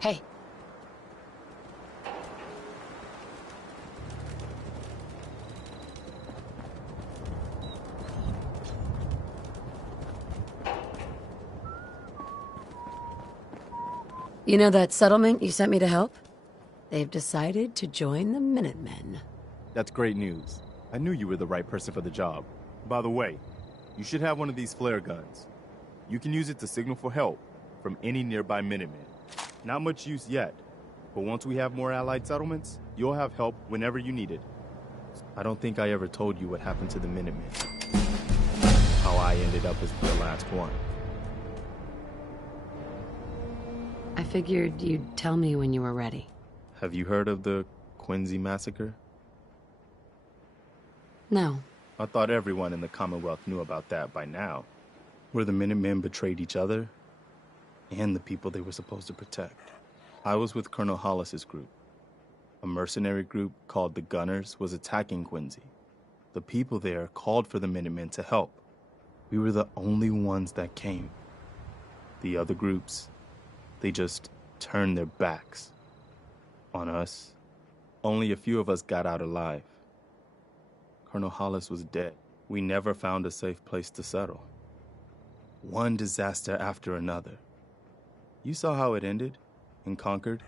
Hey. You know that settlement you sent me to help? They've decided to join the Minutemen. That's great news. I knew you were the right person for the job. By the way, you should have one of these flare guns. You can use it to signal for help from any nearby Minutemen. Not much use yet, but once we have more allied settlements, you'll have help whenever you need it. I don't think I ever told you what happened to the Minutemen. How I ended up as the last one. I figured you'd tell me when you were ready. Have you heard of the Quincy massacre? No. I thought everyone in the Commonwealth knew about that by now. Where the Minutemen betrayed each other and the people they were supposed to protect. I was with Colonel Hollis's group. A mercenary group called the Gunners was attacking Quincy. The people there called for the Minutemen to help. We were the only ones that came. The other groups, they just turned their backs on us. Only a few of us got out alive. Colonel Hollis was dead. We never found a safe place to settle. One disaster after another. You saw how it ended in Concord?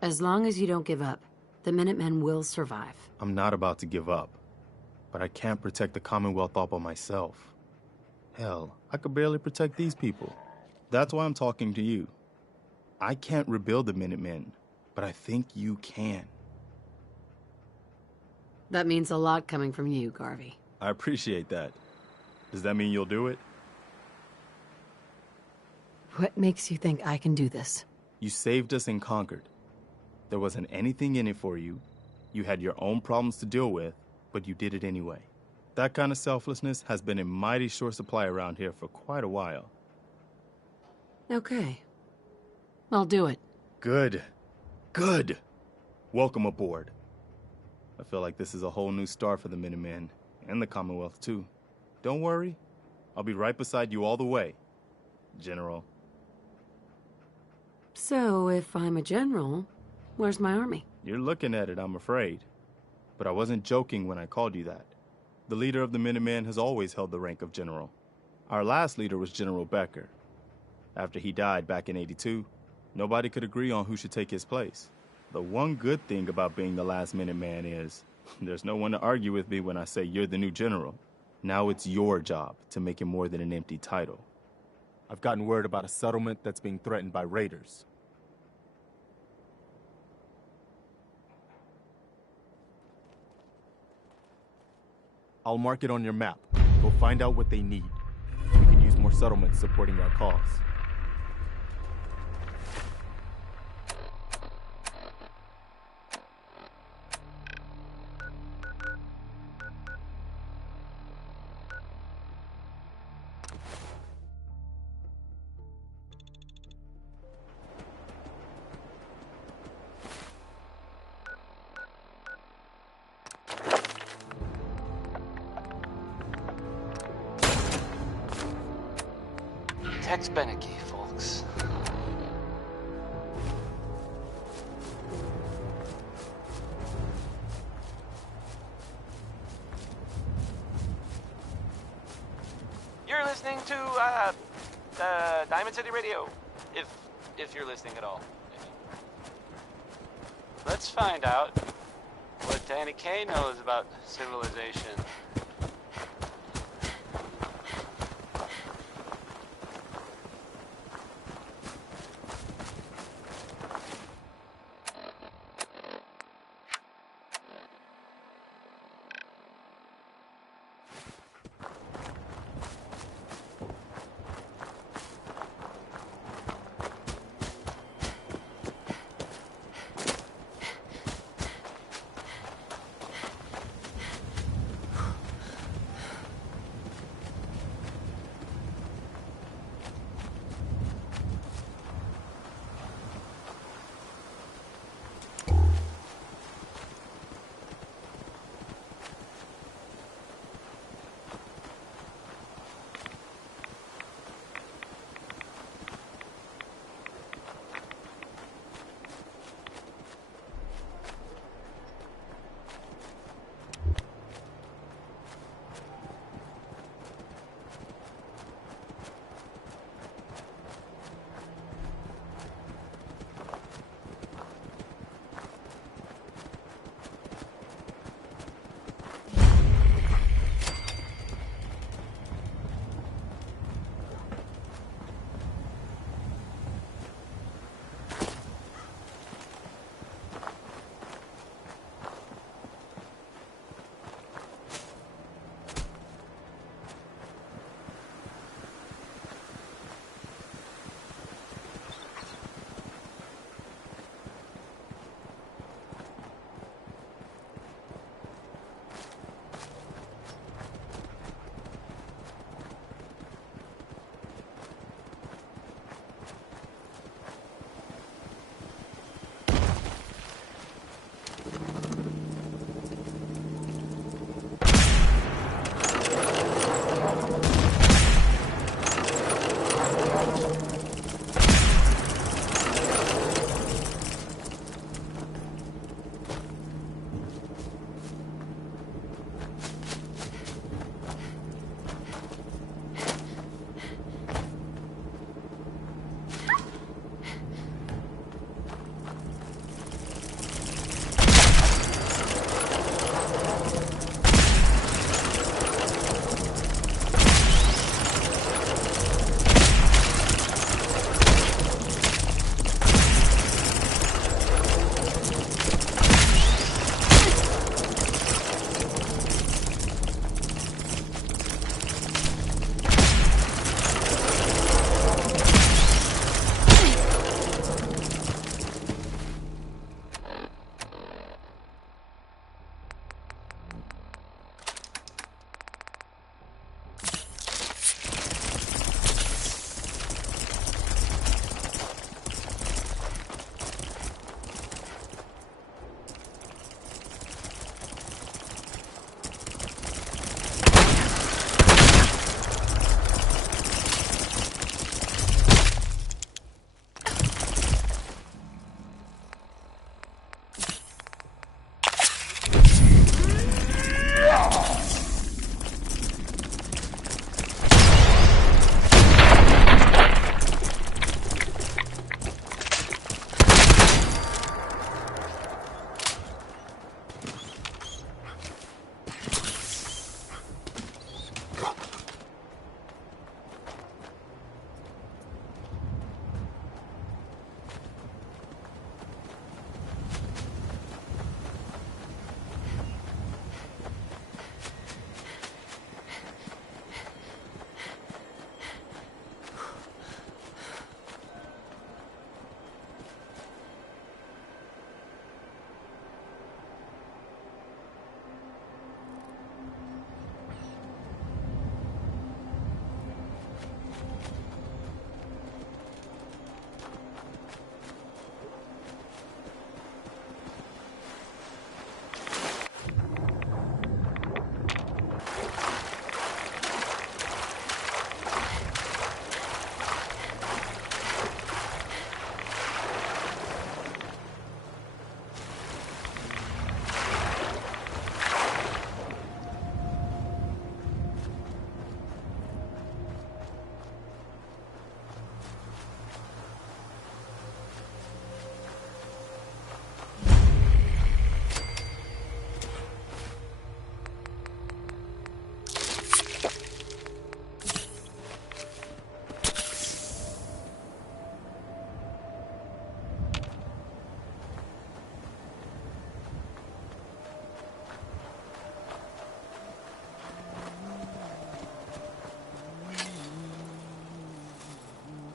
As long as you don't give up, the Minutemen will survive. I'm not about to give up, but I can't protect the Commonwealth all by myself. Hell, I could barely protect these people. That's why I'm talking to you. I can't rebuild the Minutemen, but I think you can. That means a lot coming from you, Garvey. I appreciate that. Does that mean you'll do it? What makes you think I can do this? You saved us in Concord. There wasn't anything in it for you. You had your own problems to deal with, but you did it anyway. That kind of selflessness has been in mighty short supply around here for quite a while. Okay. I'll do it. Good. Good. Welcome aboard. I feel like this is a whole new start for the Minutemen, and the Commonwealth too. Don't worry. I'll be right beside you all the way, General. So, if I'm a general, where's my army? You're looking at it, I'm afraid. But I wasn't joking when I called you that. The leader of the Minutemen has always held the rank of general. Our last leader was General Becker. After he died back in '82, nobody could agree on who should take his place. The one good thing about being the last Minuteman is there's no one to argue with me when I say you're the new general. Now it's your job to make it more than an empty title. I've gotten word about a settlement that's being threatened by raiders. I'll mark it on your map. Go find out what they need. We can use more settlements supporting our cause. Tex Beneke, folks. You're listening to Diamond City Radio, if you're listening at all. Let's find out what Danny Kaye knows about civilization.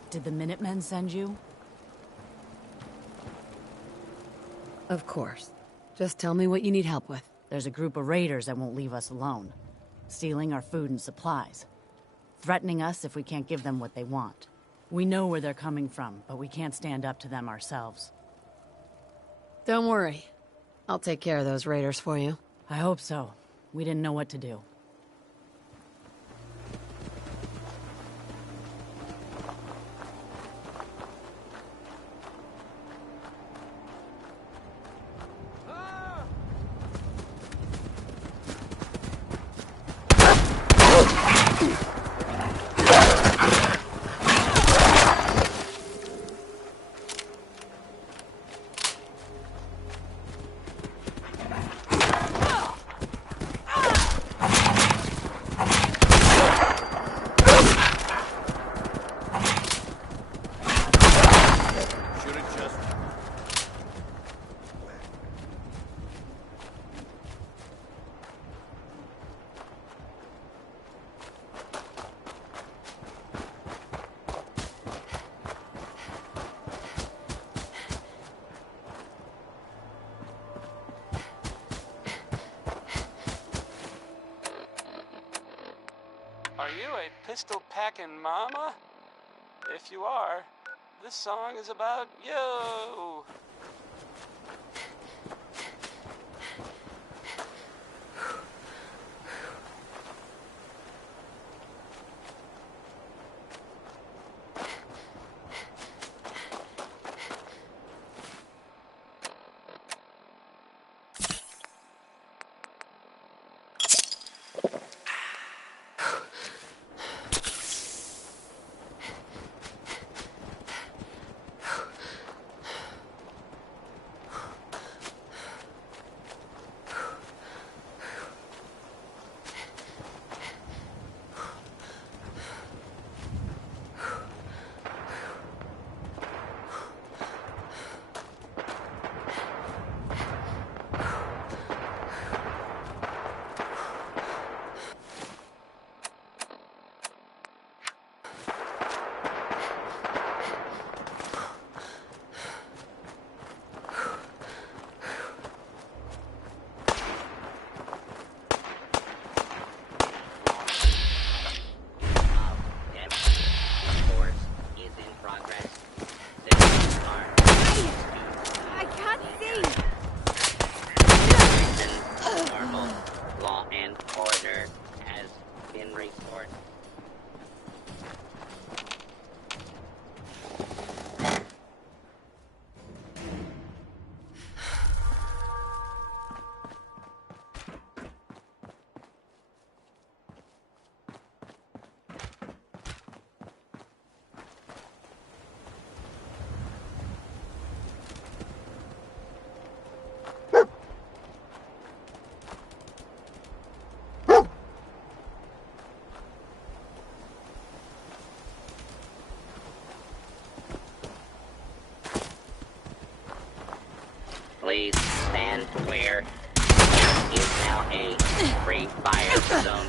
Did the Minutemen send you? Of course. Just tell me what you need help with. There's a group of raiders that won't leave us alone. Stealing our food and supplies. Threatening us if we can't give them what they want. We know where they're coming from, but we can't stand up to them ourselves. Don't worry. I'll take care of those raiders for you. I hope so. We didn't know what to do. Are you a pistol-packing mama? If you are, this song is about you. Please stand clear. This is now a free fire zone.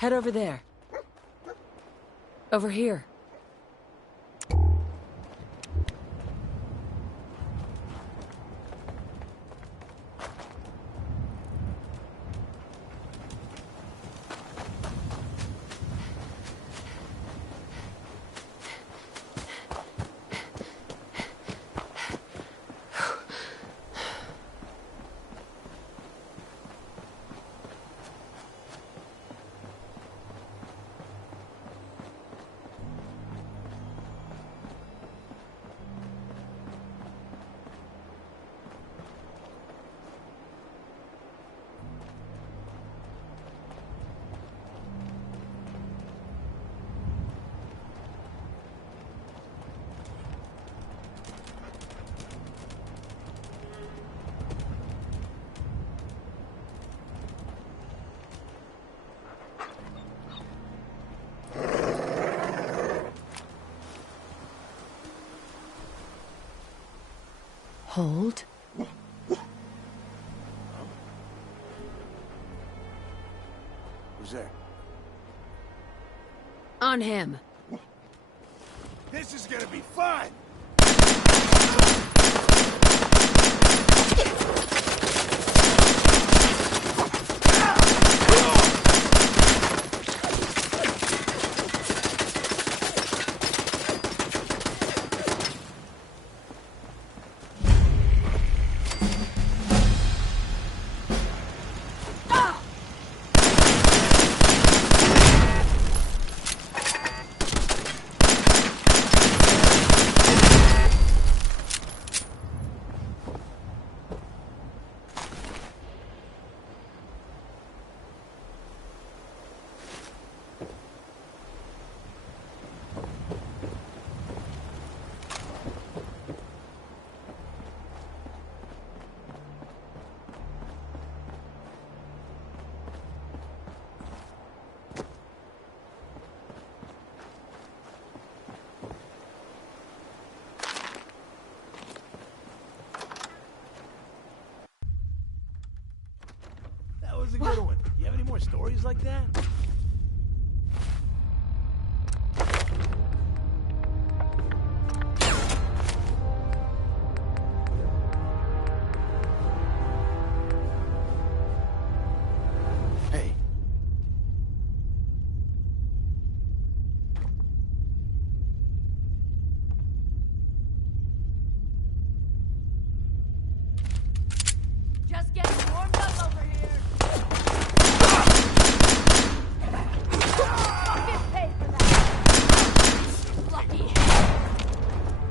Head over there. Over here. Hold. Who's there? On him. This is gonna be fun! That was a good one. You have any more stories like that? Hey. Just getting warmed up over here. Fucking pay for that. Lucky.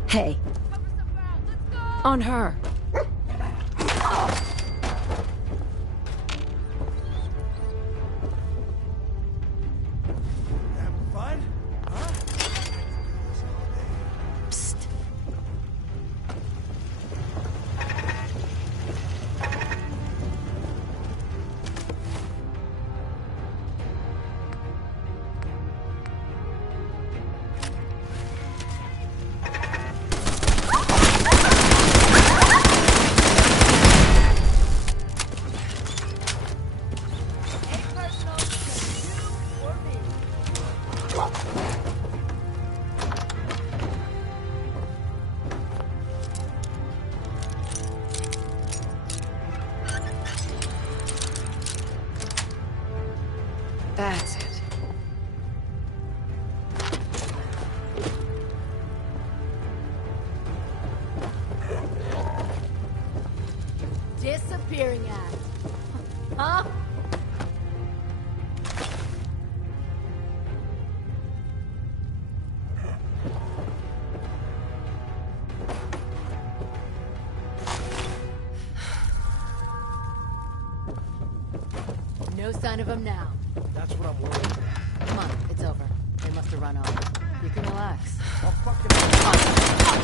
Hey, Cover some ground. Let's go. on her. Having fun? Huh? Psst. Ain't personal. Just you or me. That's it. Disappearing act. Huh? No sign of him now. That's what I'm worried about. Come on, it's over. They must have run off. You can relax. I'll fucking...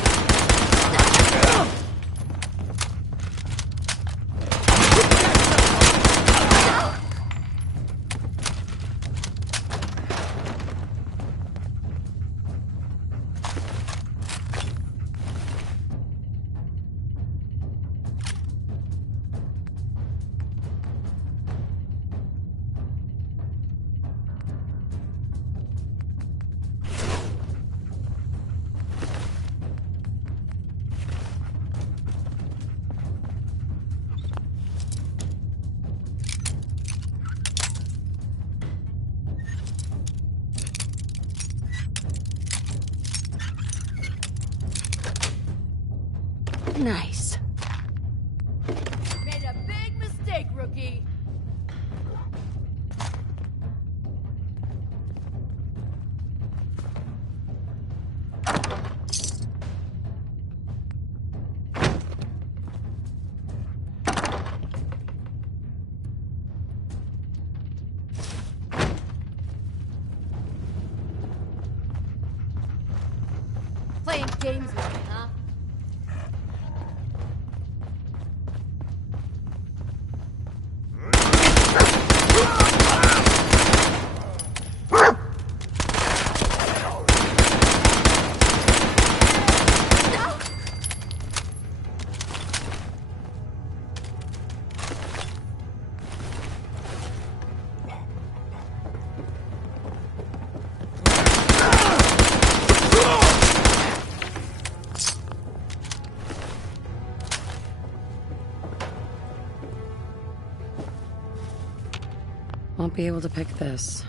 Nice. Made a big mistake, rookie. Playing games with me, huh? Won't be able to pick this.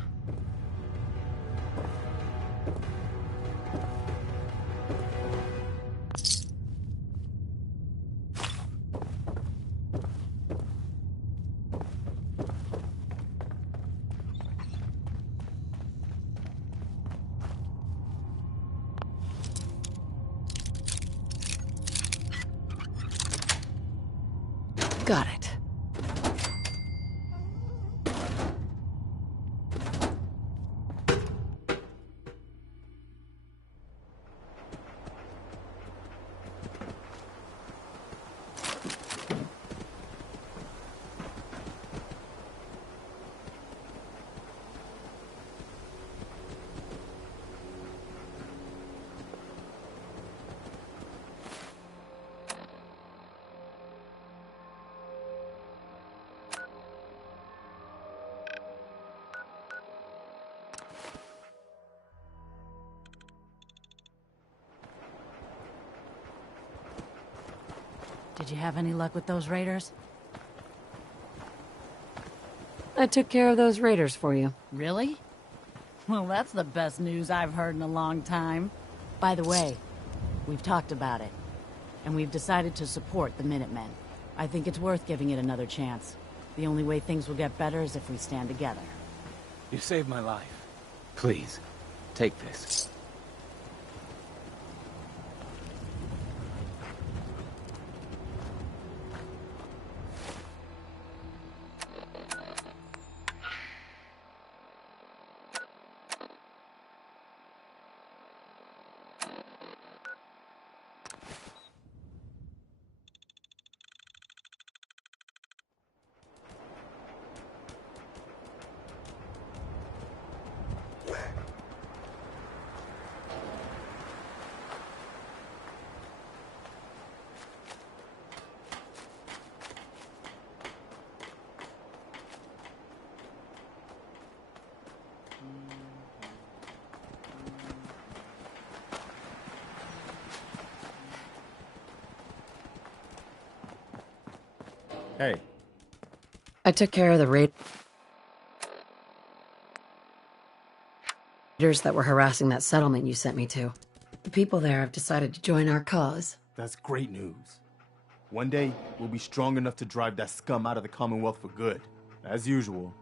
Got it. Did you have any luck with those raiders? I took care of those raiders for you. Really? Well, that's the best news I've heard in a long time. By the way, we've talked about it, and we've decided to support the Minutemen. I think it's worth giving it another chance. The only way things will get better is if we stand together. You saved my life. Please, take this. Hey, I took care of the raiders that were harassing that settlement you sent me to. The people there have decided to join our cause. that's great news. One day, we'll be strong enough to drive that scum out of the Commonwealth for good. As usual,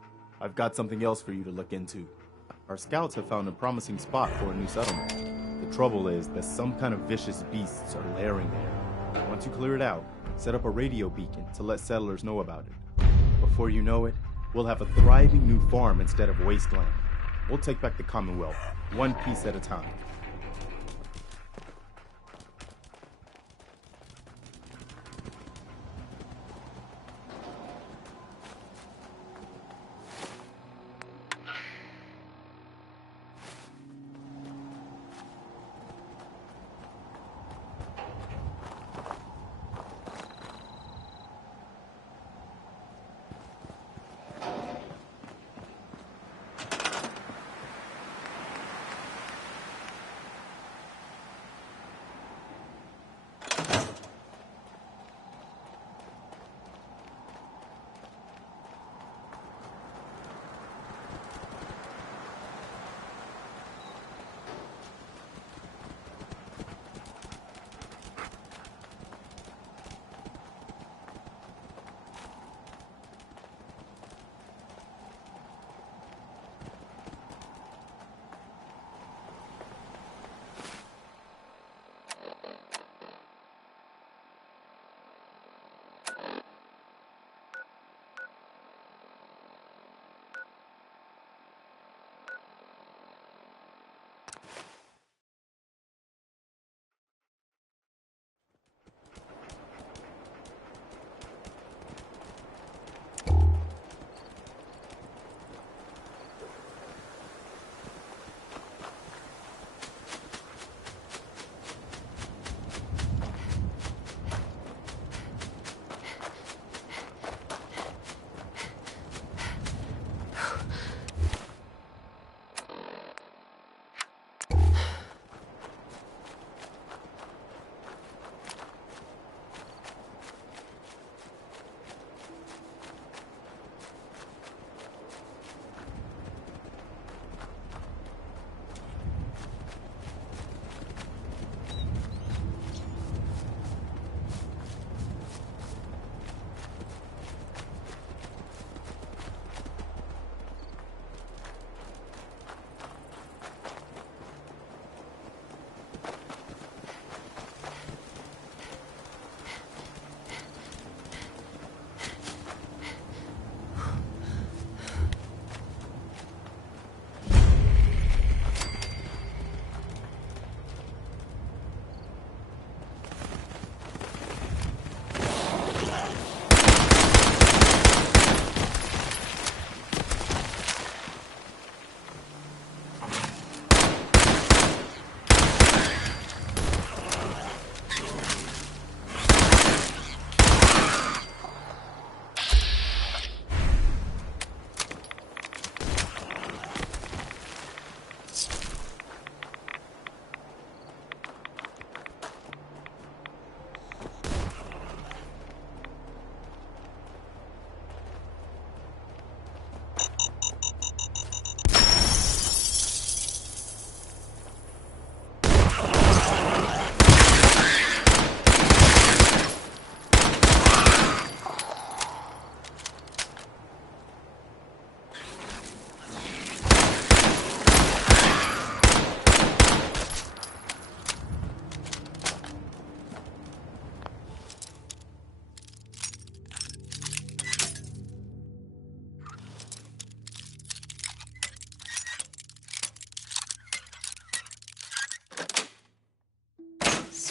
I've got something else for you to look into. Our scouts have found a promising spot for a new settlement. The trouble is that some kind of vicious beasts are lairing there. Once you clear it out, set up a radio beacon to let settlers know about it. Before you know it, we'll have a thriving new farm instead of wasteland. We'll take back the Commonwealth, one piece at a time.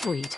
Sweet.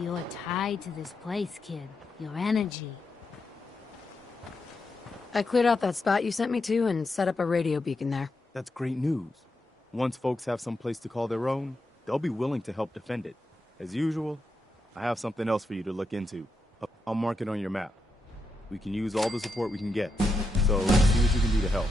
You're tied to this place, kid. Your energy. I cleared out that spot you sent me to and set up a radio beacon there. That's great news. Once folks have some place to call their own, they'll be willing to help defend it. As usual, I have something else for you to look into. I'll mark it on your map. We can use all the support we can get, so see what you can do to help.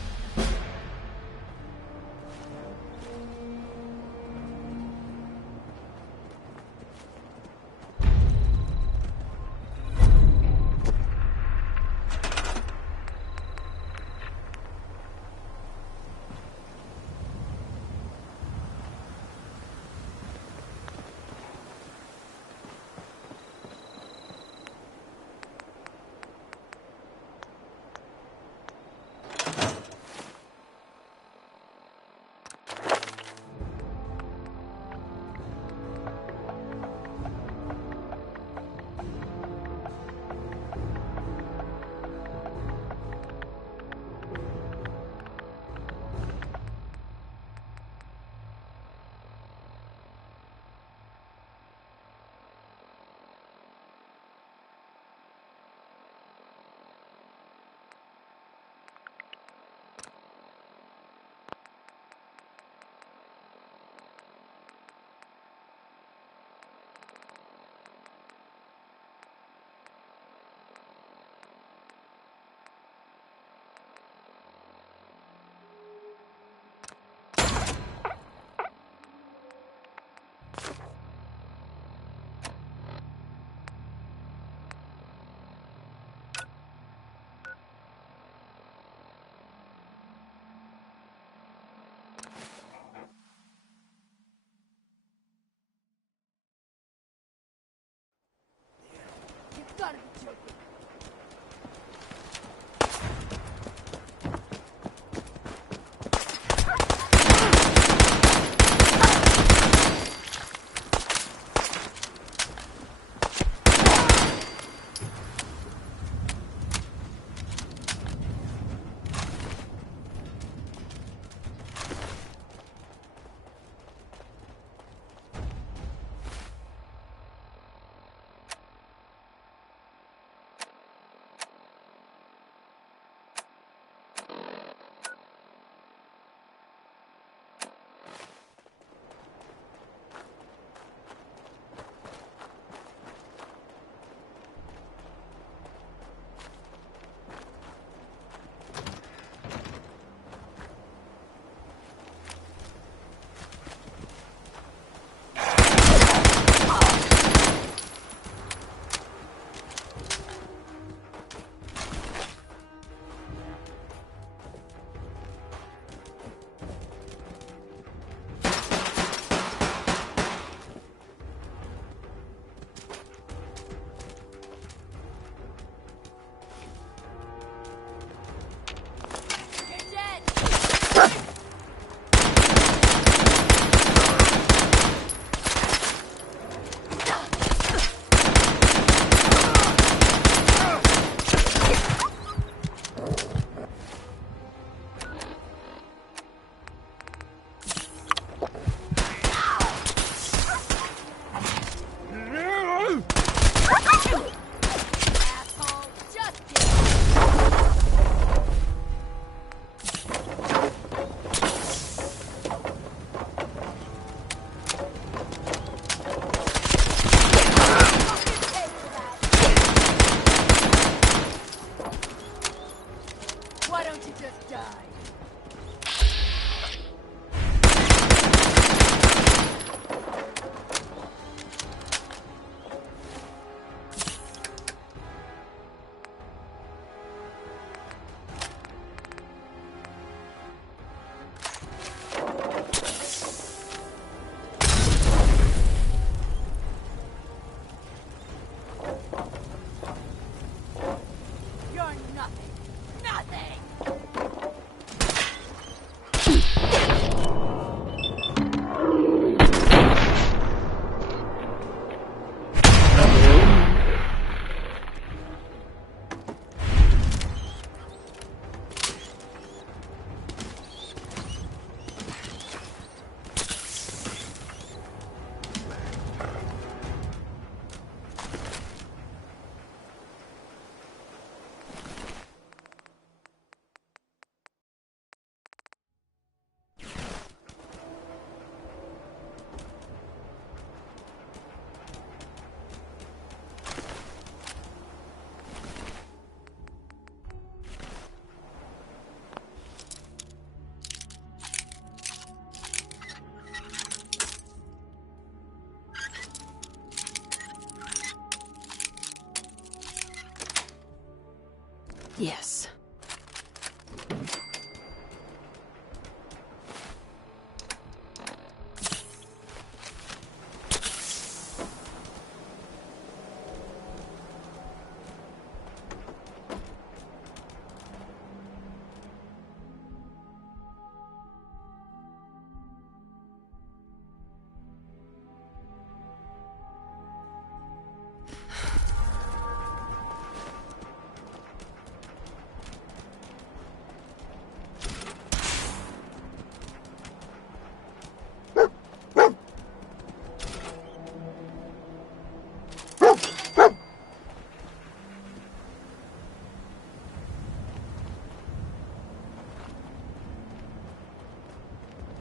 Yes.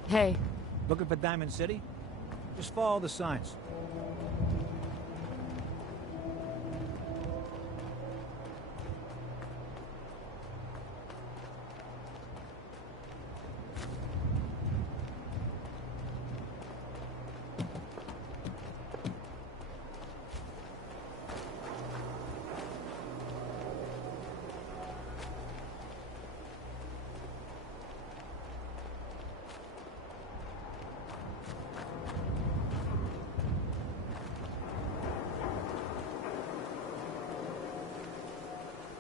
Hey. Looking for Diamond City? Just follow the signs.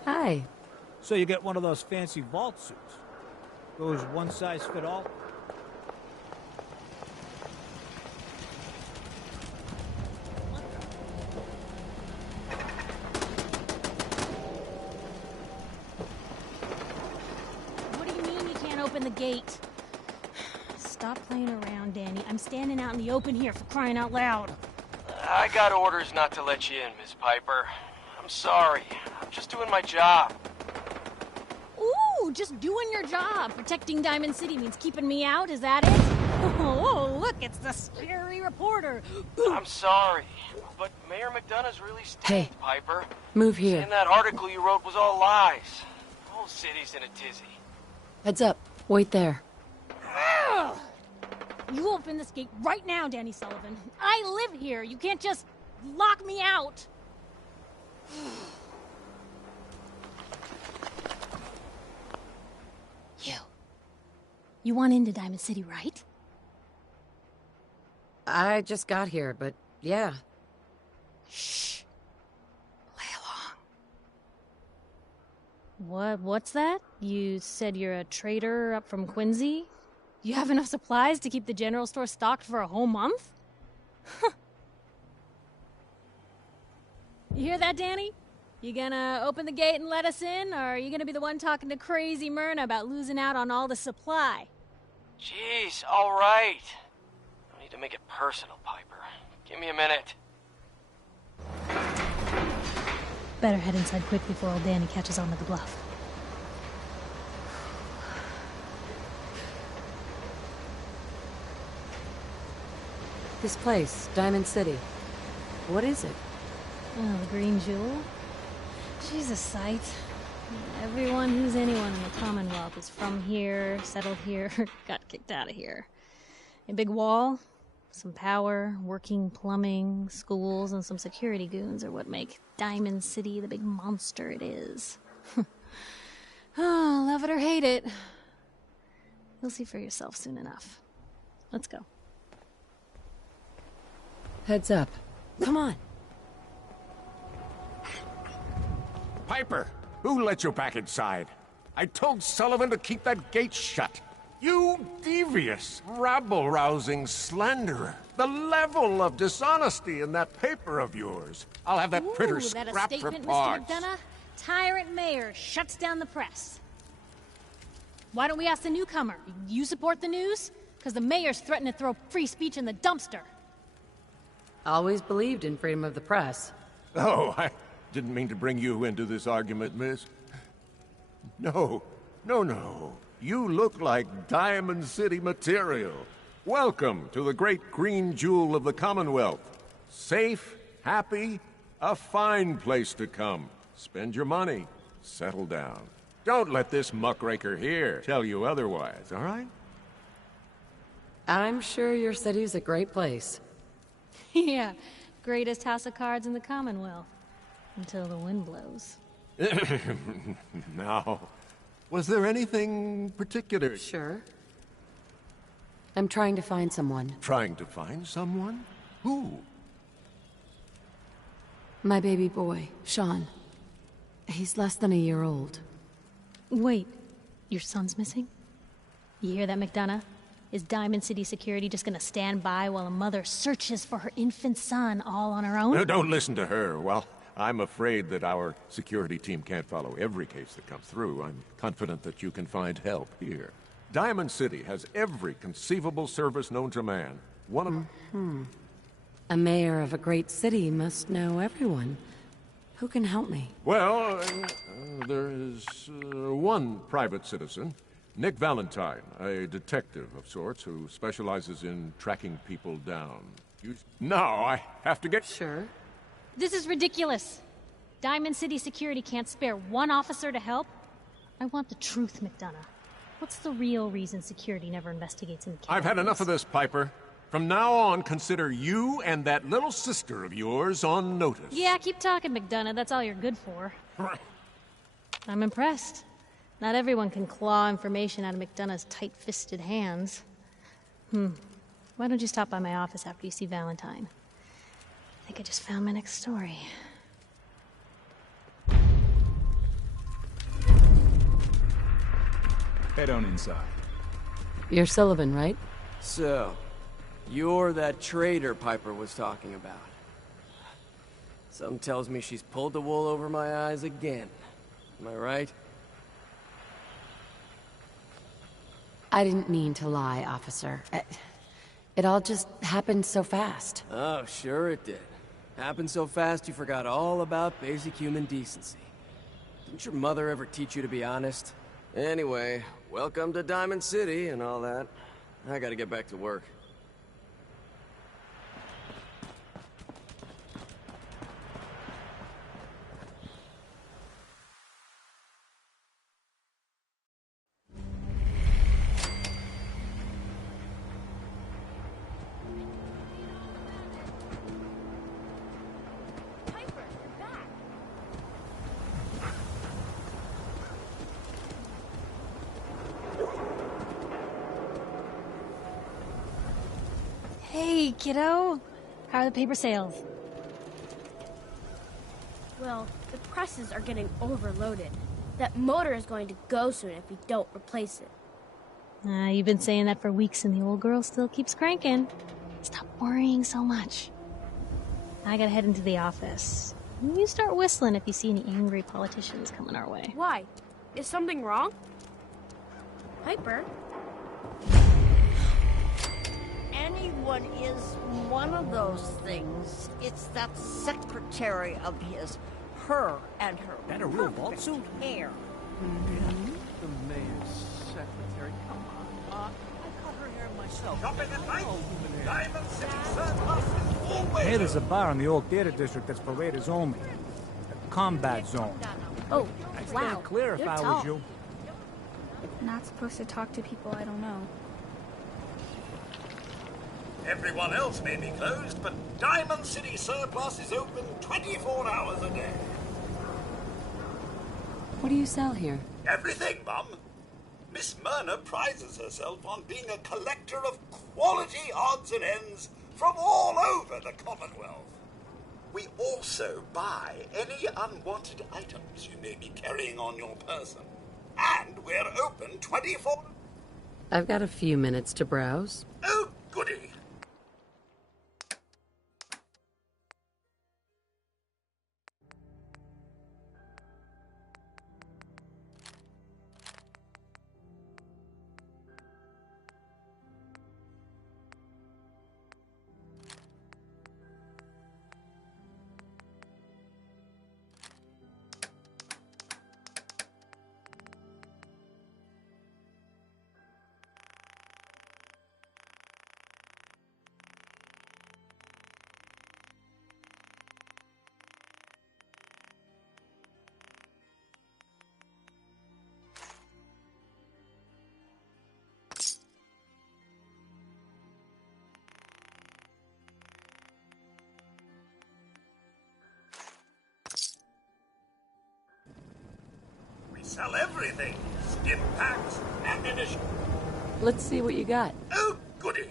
Hi. So you get one of those fancy vault suits. Goes one size fit all? What do you mean you can't open the gate? Stop playing around, Danny. I'm standing out in the open here for crying out loud. I got orders not to let you in, Miss Piper. I'm sorry. I'm just doing my job. Ooh, just doing your job. Protecting Diamond City means keeping me out, is that it? Oh, look, it's the scary reporter. I'm sorry, but Mayor McDonough's really stayed, Piper. Move here. And that article you wrote was all lies. The whole city's in a tizzy. Heads up. Wait there. You open this gate right now, Danny Sullivan. I live here. You can't just lock me out. You want into Diamond City, right? I just got here, but yeah. Shh. Play along. What's that? You said you're a trader up from Quincy? You have enough supplies to keep the general store stocked for a whole month? You hear that, Danny? You gonna open the gate and let us in, or are you gonna be the one talking to crazy Myrna about losing out on all the supply? Jeez, all right. I need to make it personal, Piper. Give me a minute. Better head inside quick before old Danny catches on to the bluff. This place, Diamond City. What is it? Oh, the Green Jewel? She's a sight. Everyone who's anyone in the Commonwealth is from here, settled here, got kicked out of here. A big wall, some power, working plumbing, schools, and some security goons are what make Diamond City the big monster it is. Oh, love it or hate it. You'll see for yourself soon enough. Let's go. Heads up. Come on. Piper, who let you back inside? I told Sullivan to keep that gate shut. You devious, rabble-rousing slanderer. The level of dishonesty in that paper of yours. I'll have that printer scrapped for statement, parts. Mr. McDonough? Tyrant mayor shuts down the press. Why don't we ask the newcomer? You support the news? Because the mayor's threatened to throw free speech in the dumpster. Always believed in freedom of the press. Oh, I didn't mean to bring you into this argument, miss. No. You look like Diamond City material. Welcome to the great green jewel of the Commonwealth. Safe, happy, a fine place to come. Spend your money, settle down. Don't let this muckraker here tell you otherwise, all right? I'm sure your city's a great place. Yeah, greatest house of cards in the Commonwealth. Until the wind blows. Now, was there anything particular? Sure. I'm trying to find someone. Trying to find someone? Who? My baby boy, Sean. He's less than a year old. Wait, your son's missing? You hear that, McDonough? Is Diamond City Security just gonna stand by while a mother searches for her infant son all on her own? No, don't listen to her. Well, I'm afraid that our security team can't follow every case that comes through. I'm confident that you can find help here. Diamond City has every conceivable service known to man. One of... A mayor of a great city must know everyone. Who can help me? Well, there is one private citizen, Nick Valentine, a detective of sorts who specializes in tracking people down. Now I have to get... Sure. This is ridiculous. Diamond City Security can't spare one officer to help. I want the truth, McDonough. What's the real reason security never investigates in the I've had enough of this, Piper. From now on, consider you and that little sister of yours on notice. Yeah, keep talking, McDonough. That's all you're good for. I'm impressed. Not everyone can claw information out of McDonough's tight-fisted hands. Why don't you stop by my office after you see Valentine? I think I just found my next story. Head on inside. You're Sullivan, right? So, you're that traitor Piper was talking about. Something tells me she's pulled the wool over my eyes again. Am I right? I didn't mean to lie, officer. It all just happened so fast. Oh, sure it did. Happened so fast you forgot all about basic human decency. Didn't your mother ever teach you to be honest? Anyway, welcome to Diamond City and all that. I gotta get back to work. Hey, kiddo. How are the paper sales? Well, the presses are getting overloaded. That motor is going to go soon if we don't replace it. You've been saying that for weeks and the old girl still keeps cranking. Stop worrying so much. I gotta head into the office. You start whistling if you see any angry politicians coming our way. Why? Is something wrong? Piper? Anyone is one of those things. It's that secretary of his. Her and her That a real vault suit? hair. The mayor's secretary. Come on. I cut her hair myself. Shopping at night? Oh, Diamond City Surplus is always... Hey, there's a bar in the old theater district that's for raiders only. A combat zone. Oh, I'd wow. stand clear if You're I tall. was you. Not supposed to talk to people I don't know. Everyone else may be closed, but Diamond City Surplus is open 24 hours a day. What do you sell here? Everything, Mum. Miss Myrna prizes herself on being a collector of quality odds and ends from all over the Commonwealth. We also buy any unwanted items you may be carrying on your person. And we're open 24... I've got a few minutes to browse. Oh, goody. sell everything. Stim packs, ammunition. Let's see what you got. Oh, goody.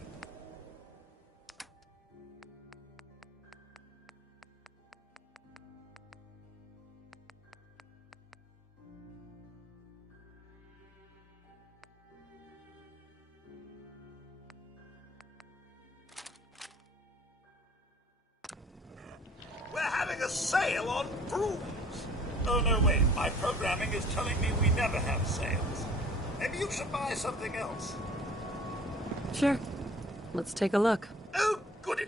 We're having a sale on brooms. Oh, no, wait. My programming is telling me we never have sales. Maybe you should buy something else. Sure. Let's take a look. Oh, goody.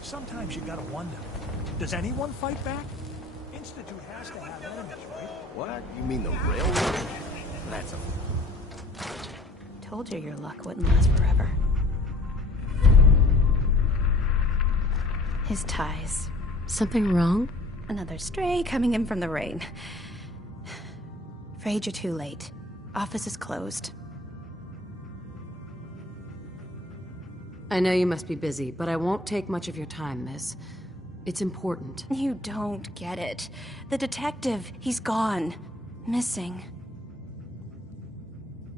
Sometimes you gotta wonder, does anyone fight back? Institute has to have enemies, right? What? You mean the railroad? That's a... Told you your luck wouldn't last forever. His ties. Something wrong? Another stray coming in from the rain. Afraid you're too late. Office is closed. I know you must be busy, but I won't take much of your time, miss. It's important. You don't get it. The detective, he's gone. Missing.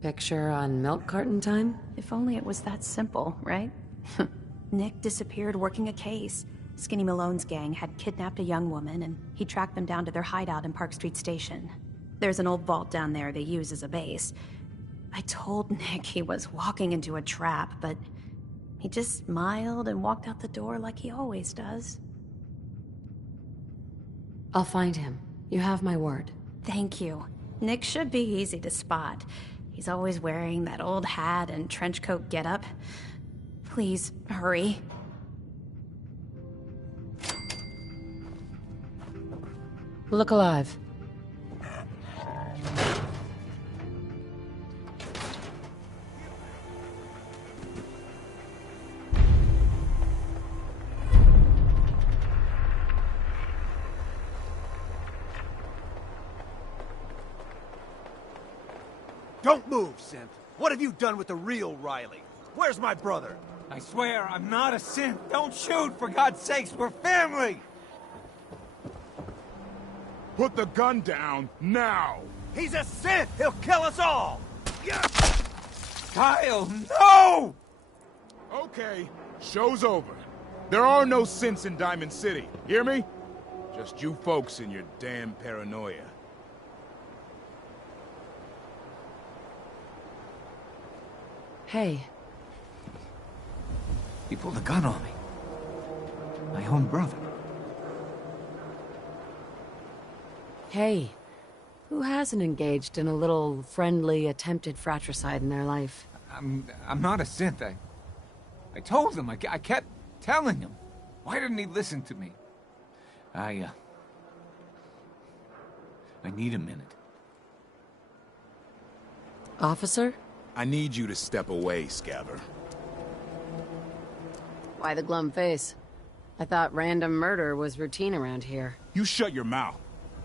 Picture on milk carton time? If only it was that simple, right? Nick disappeared working a case. Skinny Malone's gang had kidnapped a young woman, and he tracked them down to their hideout in Park Street Station. There's an old vault down there they use as a base. I told Nick he was walking into a trap, but he just smiled and walked out the door like he always does. I'll find him. You have my word. Thank you. Nick should be easy to spot. He's always wearing that old hat and trench coat getup. Please, hurry. Look alive. Don't move, synth. What have you done with the real Riley? Where's my brother? I swear, I'm not a synth. Don't shoot, for God's sakes, we're family! Put the gun down, now! He's a synth! He'll kill us all! Kyle, no! Okay, show's over. There are no synths in Diamond City, hear me? Just you folks and your damn paranoia. Hey. He pulled a gun on me. My own brother. Hey. Who hasn't engaged in a little friendly, attempted fratricide in their life? I'm not a synth. I told him. I kept telling him. Why didn't he listen to me? I need a minute. Officer? I need you to step away, Scabber. Why the glum face? I thought random murder was routine around here. You shut your mouth.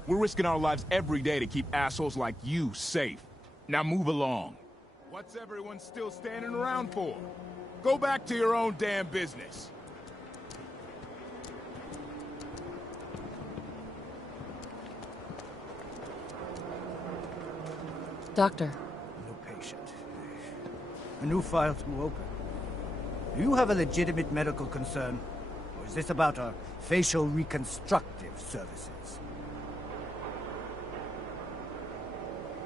We're risking our lives every day to keep assholes like you safe. Now move along. What's everyone still standing around for? Go back to your own damn business. Doctor. No patient. A new file to open. Do you have a legitimate medical concern? Or is this about our facial reconstructive services?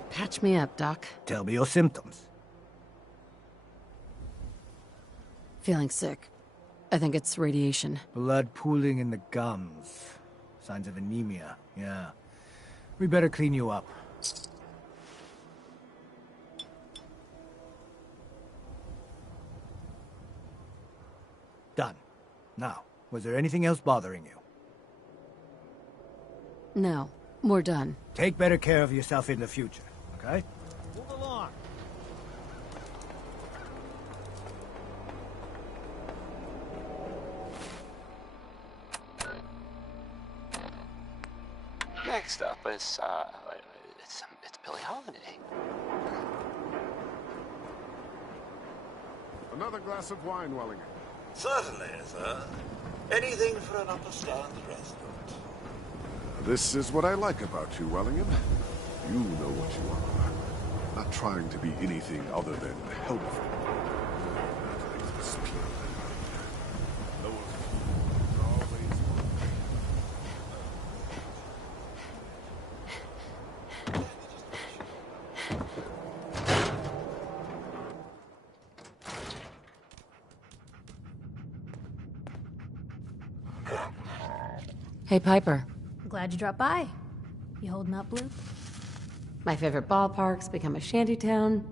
Patch me up, Doc. Tell me your symptoms. Feeling sick. I think it's radiation. Blood pooling in the gums. Signs of anemia, yeah. We better clean you up. Done. Now, was there anything else bothering you? No, we're done. Take better care of yourself in the future, okay? Move along. Next up is, it's Billie Holiday. Another glass of wine, Wellingham. Certainly, sir. Anything for an upper-stand restaurant. This is what I like about you, Wellingham. You know what you are. Not trying to be anything other than helpful. Hey, Piper. Glad you dropped by. You holding up, Blue? My favorite ballpark's become a shantytown.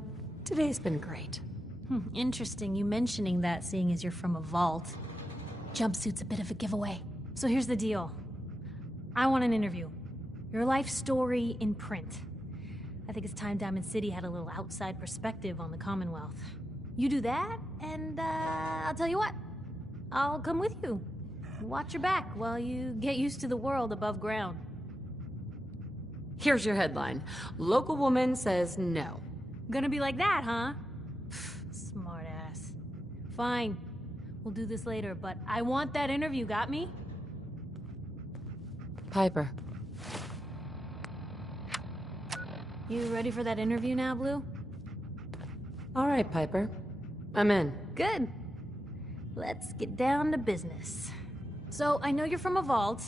Today's been great. Interesting you mentioning that, seeing as you're from a vault. Jumpsuit's a bit of a giveaway. So here's the deal. I want an interview. Your life story in print. I think it's time Diamond City had a little outside perspective on the Commonwealth. You do that, and I'll tell you what. I'll come with you. Watch your back while you get used to the world above ground. Here's your headline. Local woman says no. Gonna be like that, huh? Smart ass. Fine. We'll do this later, but I want that interview, got me? Piper. You ready for that interview now, Blue? All right, Piper. I'm in. Good. Let's get down to business. So, I know you're from a vault.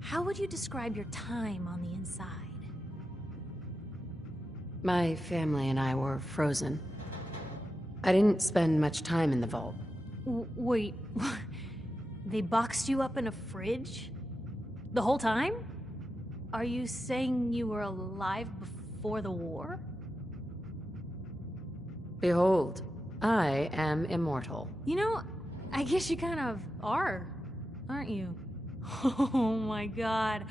How would you describe your time on the inside? My family and I were frozen. I didn't spend much time in the vault. Wait, they boxed you up in a fridge? The whole time? Are you saying you were alive before the war? Behold, I am immortal. You know, I guess you kind of are, aren't you? Oh my god.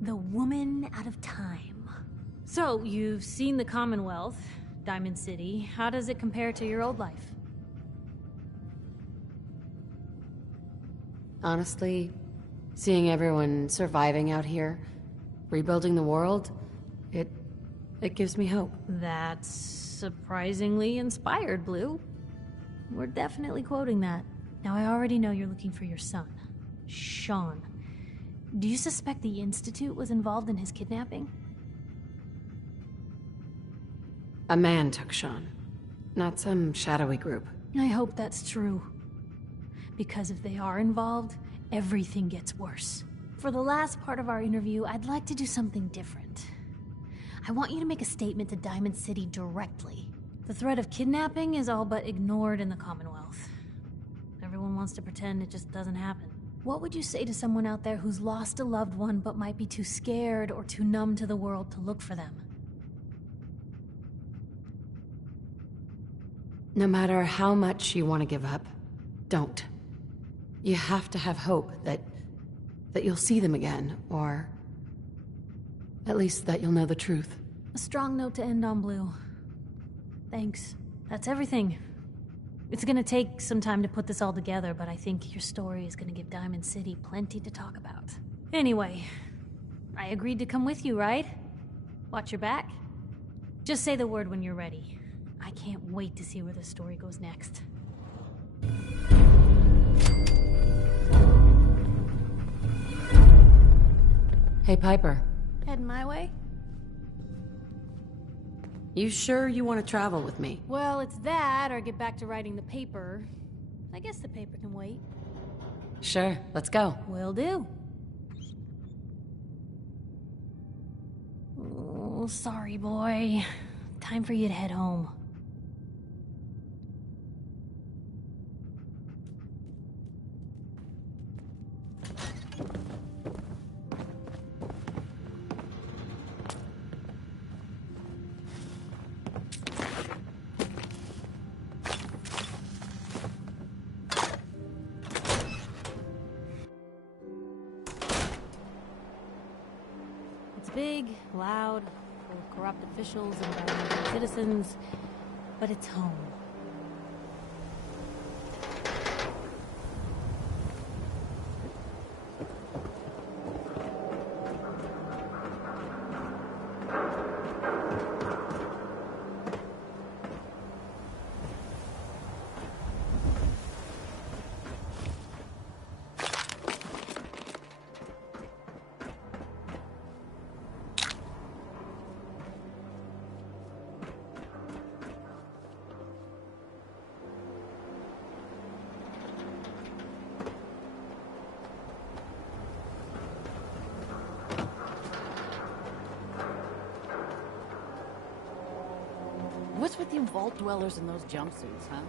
The woman out of time. So, you've seen the Commonwealth, Diamond City. How does it compare to your old life? Honestly, seeing everyone surviving out here, rebuilding the world, it gives me hope. That's surprisingly inspired, Blue. We're definitely quoting that. Now, I already know you're looking for your son, Sean. Do you suspect the Institute was involved in his kidnapping? A man took Sean, not some shadowy group. I hope that's true. Because if they are involved, everything gets worse. For the last part of our interview, I'd like to do something different. I want you to make a statement to Diamond City directly. The threat of kidnapping is all but ignored in the Commonwealth. Everyone wants to pretend it just doesn't happen. What would you say to someone out there who's lost a loved one but might be too scared or too numb to the world to look for them? No matter how much you want to give up, don't. You have to have hope that you'll see them again, or at least that you'll know the truth. A strong note to end on, Blue. Thanks. That's everything. It's gonna take some time to put this all together, but I think your story is gonna give Diamond City plenty to talk about. Anyway, I agreed to come with you, right? Watch your back? Just say the word when you're ready. I can't wait to see where this story goes next. Hey, Piper. Heading my way? You sure you want to travel with me? Well, it's that, or get back to writing the paper. I guess the paper can wait. Sure, let's go. Will do. Oh, sorry, boy. Time for you to head home. big, loud, full of corrupt officials and violent citizens, but it's home. What's with you vault dwellers in those jumpsuits, huh?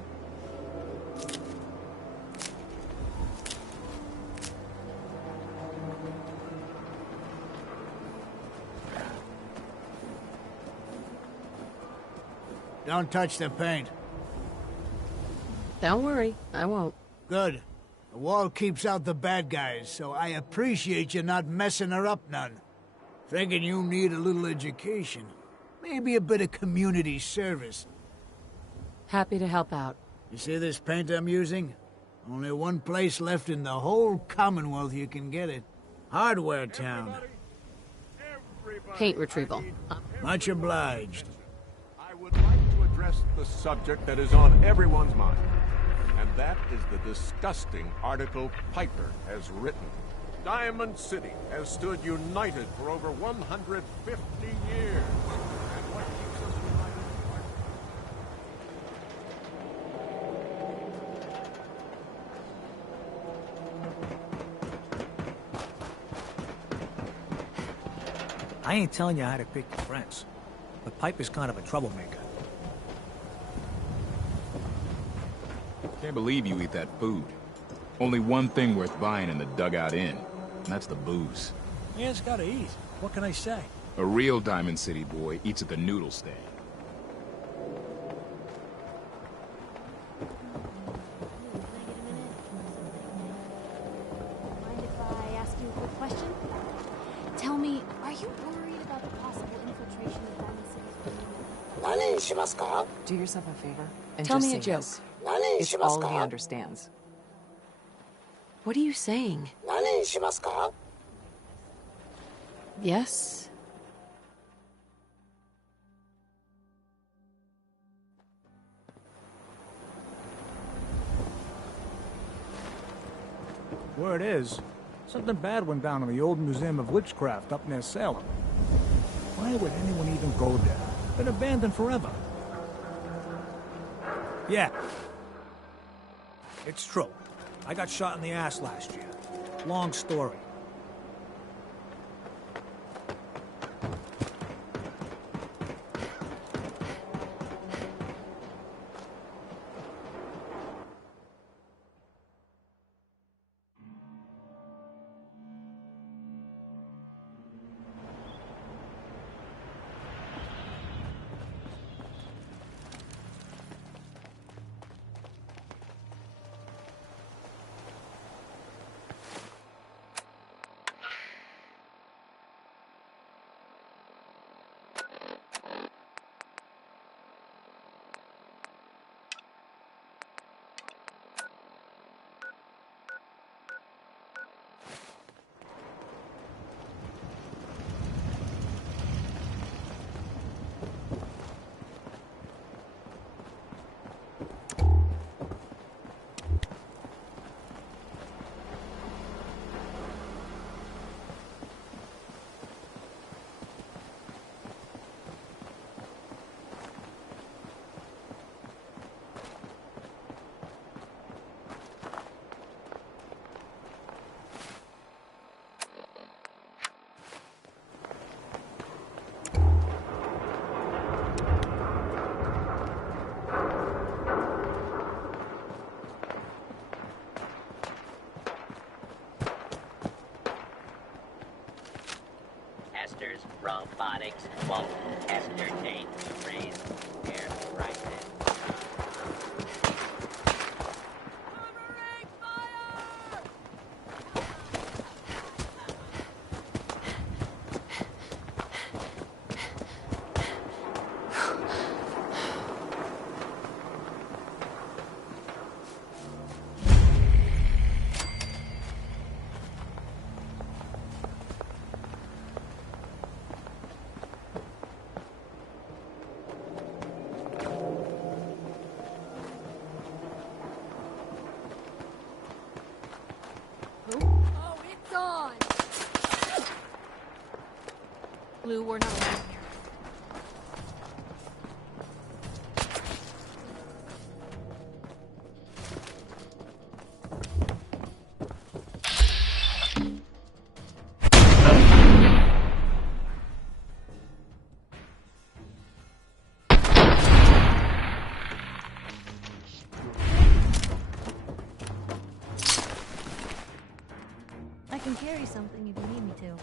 Don't touch the paint. Don't worry, I won't. Good. The wall keeps out the bad guys, so I appreciate you not messing her up none. Thinking you need a little education. Maybe a bit of community service. Happy to help out. You see this paint I'm using? Only one place left in the whole Commonwealth you can get it. Hardware Town. Paint retrieval. Much obliged. I would like to address the subject that is on everyone's mind. And that is the disgusting article Piper has written. Diamond City has stood united for over 150 years. And what keeps us united? I ain't telling you how to pick your friends, but Piper's kind of a troublemaker. Can't believe you eat that food. Only one thing worth buying in the Dugout Inn, and that's the booze. Man's gotta eat. What can I say? A real Diamond City boy eats at the noodle stand. Mind if I ask you a quick question? Tell me, are you worried about the possible infiltration of Diamond City's? Do yourself a favor and Tell just me a say joke. yes. It's all he understands. What are you saying? Yes? Word is, something bad went down in the old Museum of Witchcraft up near Salem. Why would anyone even go there? Been abandoned forever. Yeah. It's true. I got shot in the ass last year. Long story. Esther's robotics won't ascertain to raise air prices. Lou, we're not alone here. I can carry something if you need me to.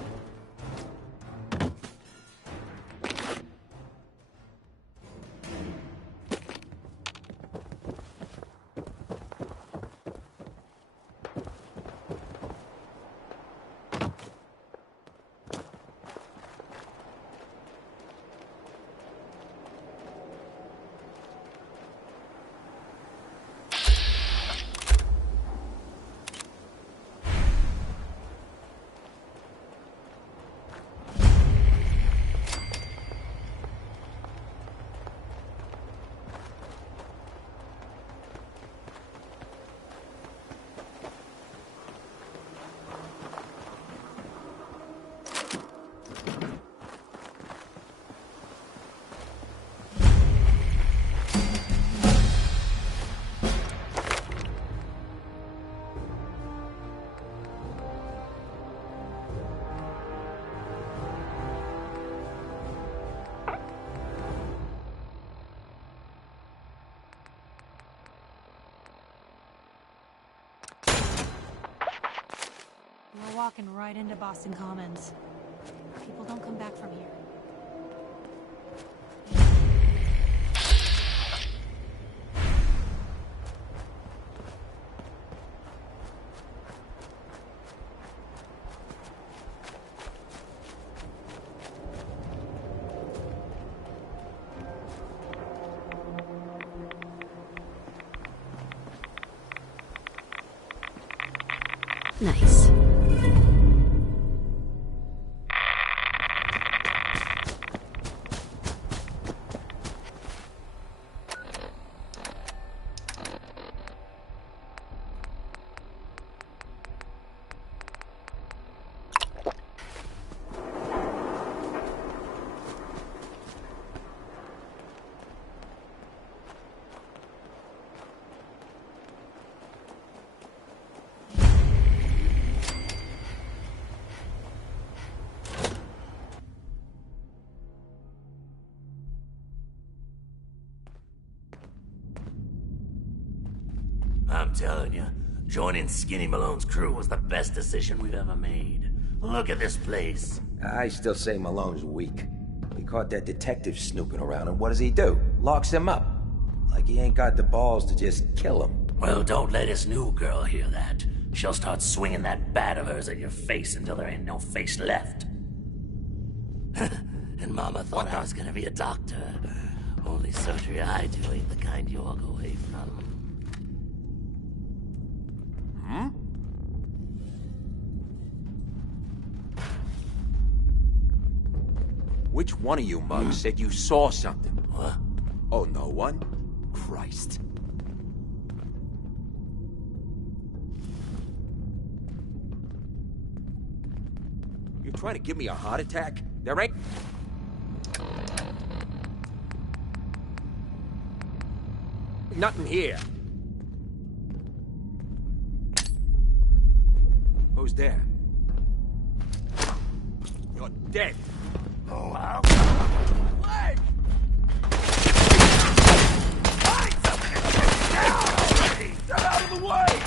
We're walking right into Boston Commons. People don't come back from here. Nice. I'm telling you, joining Skinny Malone's crew was the best decision we've ever made. Look at this place. I still say Malone's weak. We caught that detective snooping around, and what does he do? Locks him up. Like he ain't got the balls to just kill him. Well, don't let his new girl hear that. She'll start swinging that bat of hers at your face until there ain't no face left. And Mama thought I was gonna be a doctor. Only surgery I do ain't the kind you walk away from. Hmm? Which one of you mugs said you saw something? What? Oh, no one? Christ. You trying to give me a heart attack? There ain't... nothing here. Who's there? You're dead. Oh, wow. Leg! Find something! Get down already! Get out of the way!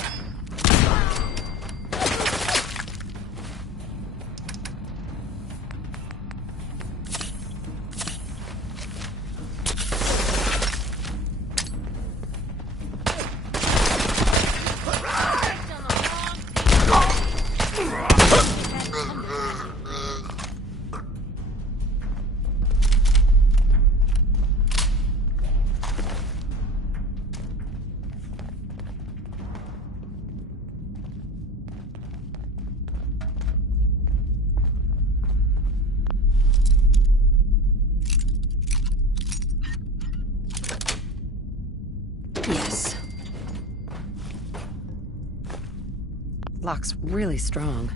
Yes. Lock's really strong.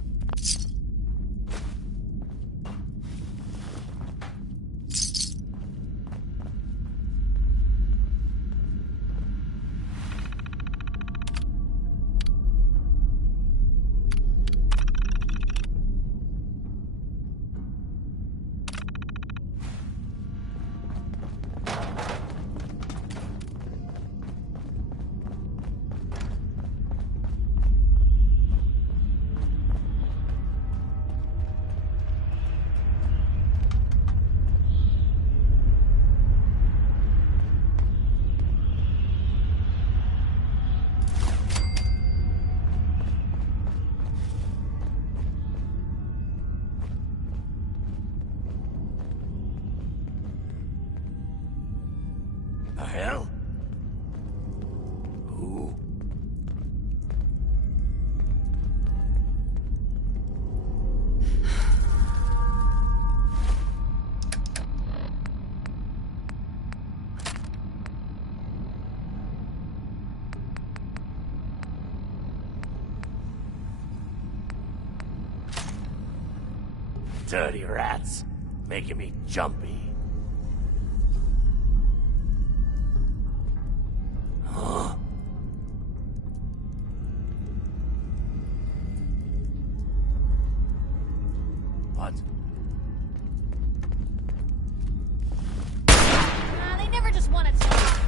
The hell? Who? Dirty rats, making me jumpy. Huh? What? They never just want to talk.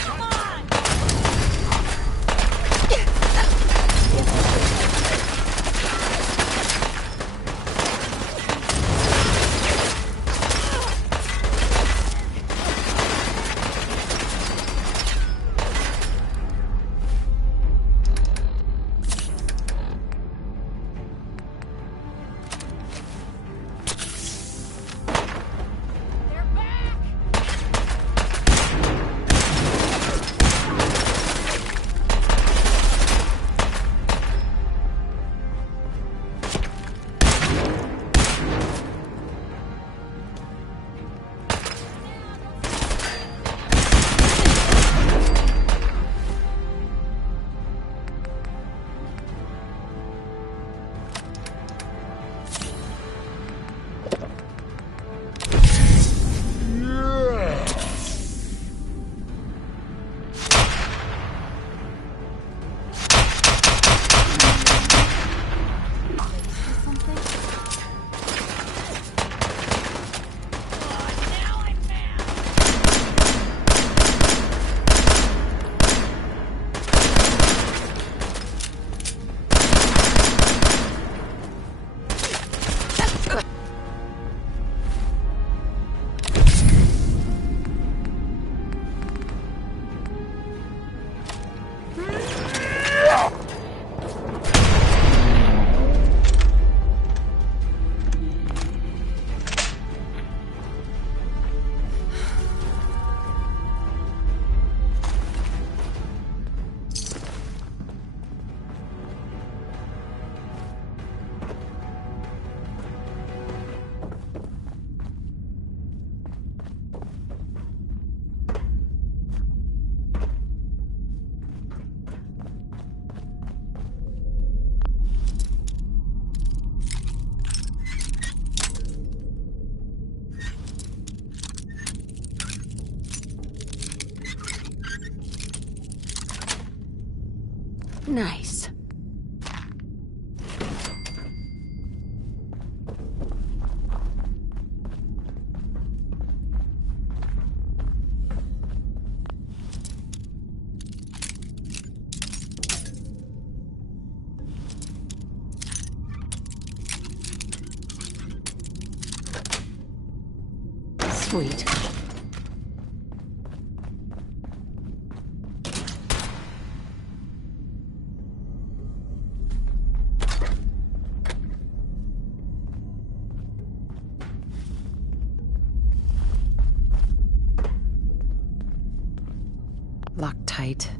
Come on! Nice. Sweet. Locked tight.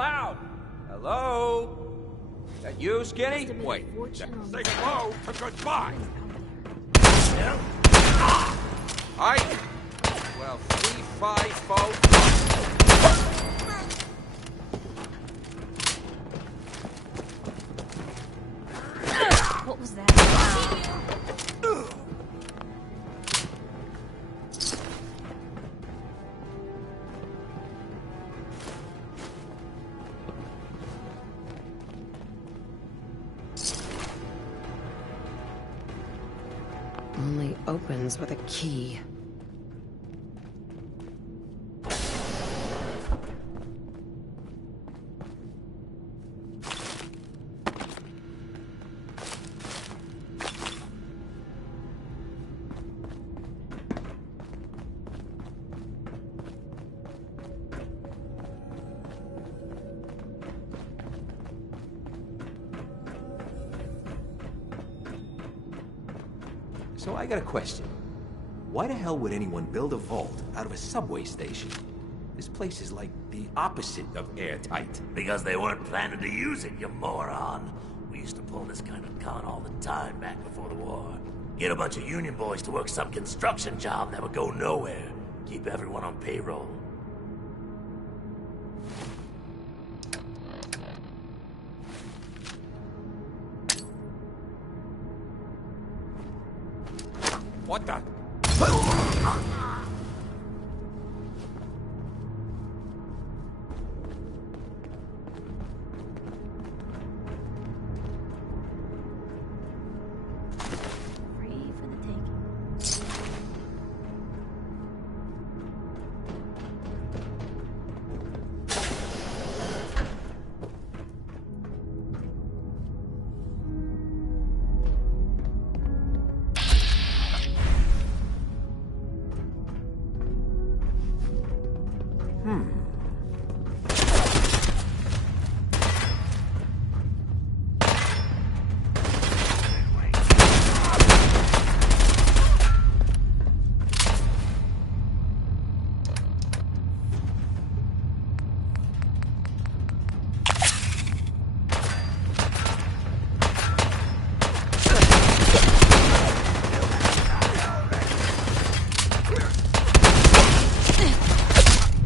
loud. Hello? Is that you, Skinny? Wait, Say hello to goodbye. Aye. Well, 3, 5, 4. What was that? Only opens with a key. So I got a question. Why the hell would anyone build a vault out of a subway station? This place is like the opposite of airtight. Because they weren't planning to use it, you moron. We used to pull this kind of con all the time back before the war. Get a bunch of union boys to work some construction job that would go nowhere. Keep everyone on payroll. What the?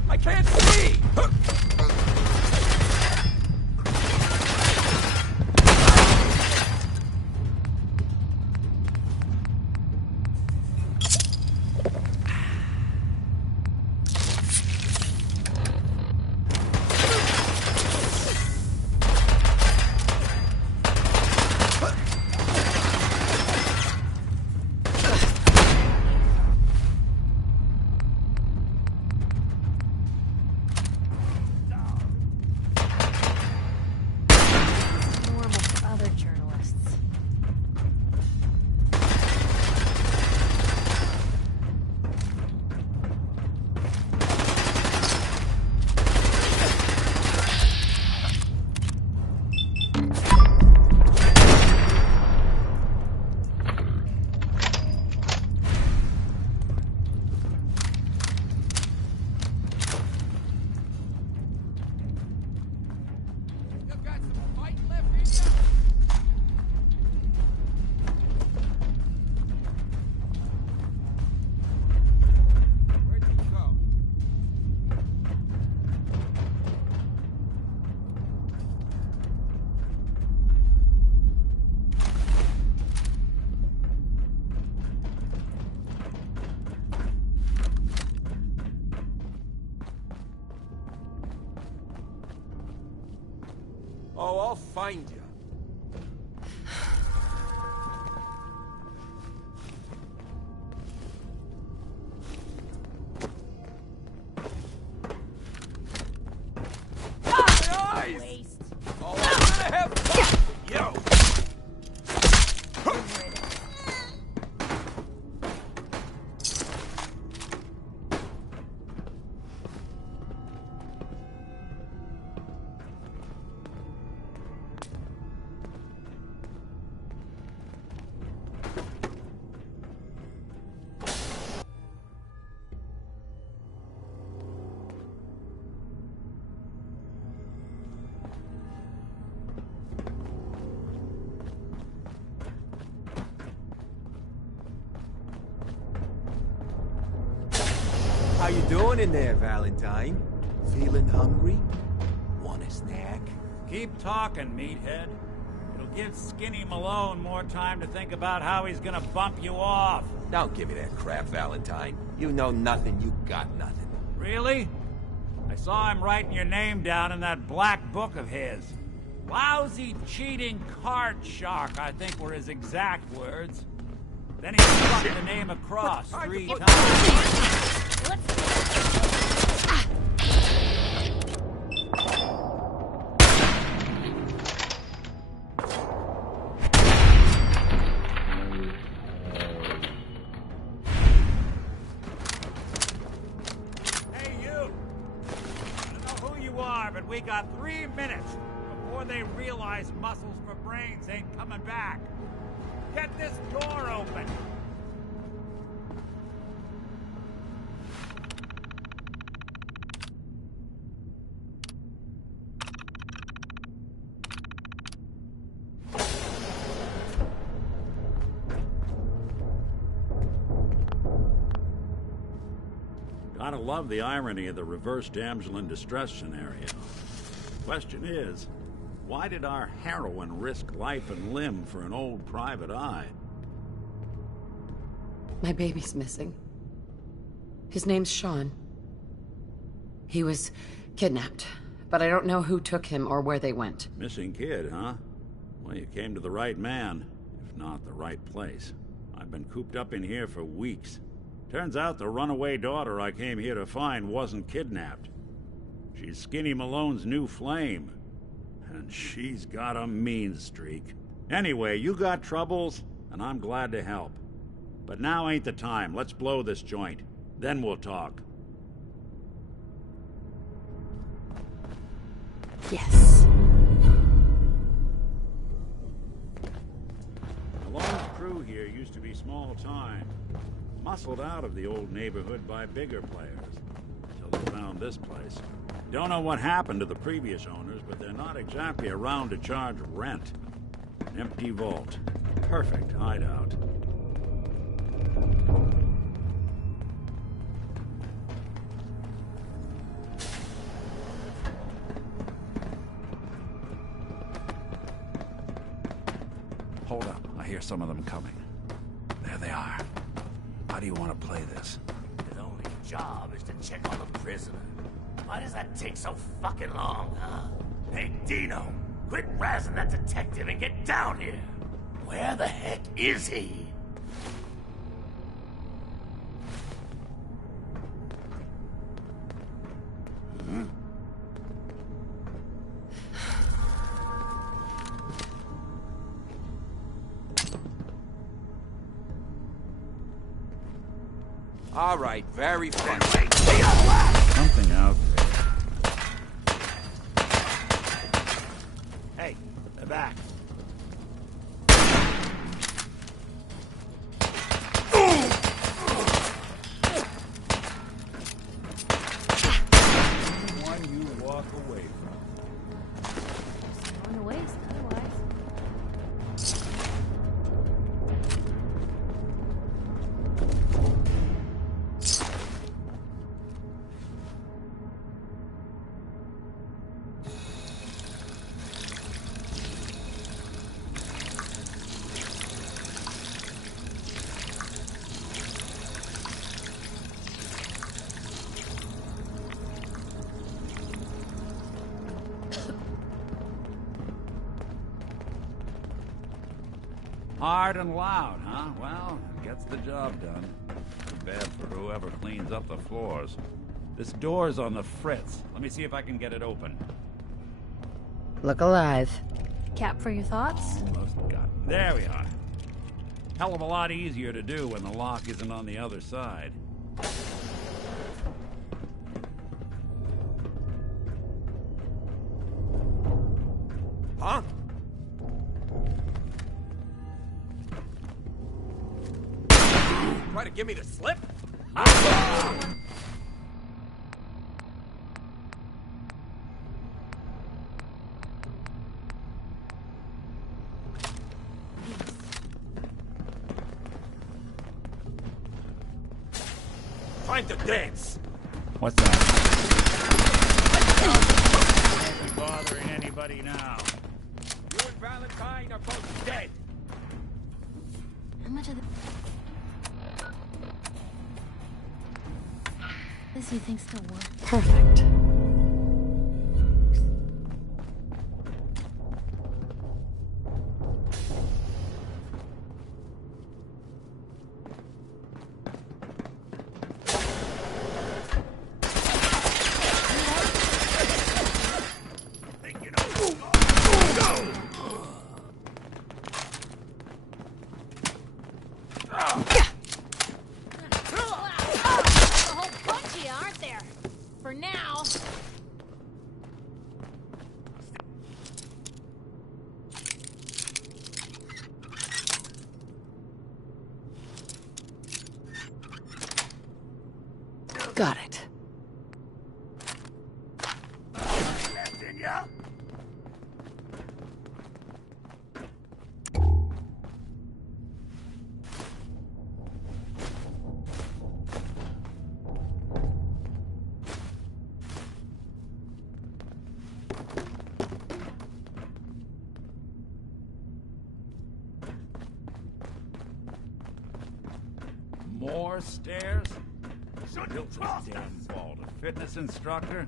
I can't see! Normal for other journalists. Oh, I'll find you. Waste. Oh, I'm gonna have fun! Yo! How you doing in there, Valentine? Feeling hungry? Want a snack? Keep talking, meathead. It'll give Skinny Malone more time to think about how he's gonna bump you off. Don't give me that crap, Valentine. You know nothing, you got nothing. Really? I saw him writing your name down in that black book of his. Lousy, cheating card shark, I think were his exact words. Then he struck the name across 3 times. Hey, you! I don't know who you are, but we got 3 minutes before they realize muscles for brains ain't coming back. Get this door open! Gotta love the irony of the reverse damsel in distress scenario. Question is, why did our heroine risk life and limb for an old private eye? My baby's missing. His name's Sean. He was kidnapped, but I don't know who took him or where they went. Missing kid, huh? Well, you came to the right man, if not the right place. I've been cooped up in here for weeks. Turns out the runaway daughter I came here to find wasn't kidnapped. She's Skinny Malone's new flame. And she's got a mean streak. Anyway, you got troubles, and I'm glad to help. But now ain't the time. Let's blow this joint. Then we'll talk. Yes. Malone's crew here used to be small time. Muscled out of the old neighborhood by bigger players. Until they found this place. Don't know what happened to the previous owners, but they're not exactly around to charge rent. An empty vault. Perfect hideout. Hold up. I hear some of them coming. There they are. How do you want to play this? His only job is to check on the prisoner. Why does that take so fucking long, huh? Hey, Dino, quit razzing that detective and get down here. Where the heck is he? Hmm? All right, very fun. Something out there. Hey, they're back. One you walk away from. On the waste, otherwise. Hard and loud, huh? Well, gets the job done. Too bad for whoever cleans up the floors. This door's on the fritz. Let me see if I can get it open. Look alive. Cap for your thoughts? Almost got it. There we are. Hell of a lot easier to do when the lock isn't on the other side. Huh? Try to give me the slip? Time to dance! What's that? Can't be bothering anybody now. You and Valentine are both dead. How much of this you think still works? Perfect. Got it. More stairs? Built this damn vault. A fitness instructor?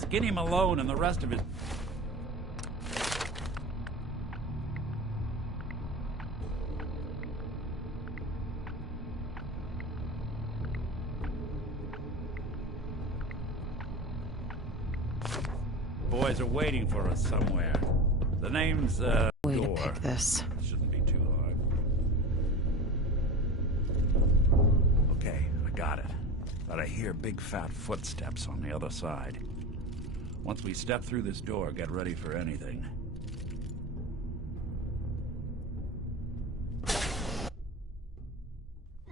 Skinny Malone and the rest of his... boys are waiting for us somewhere. The name's, Way to Gore. pick this. Shouldn't be too hard. Okay, I got it. But I hear big fat footsteps on the other side. Once we step through this door, get ready for anything.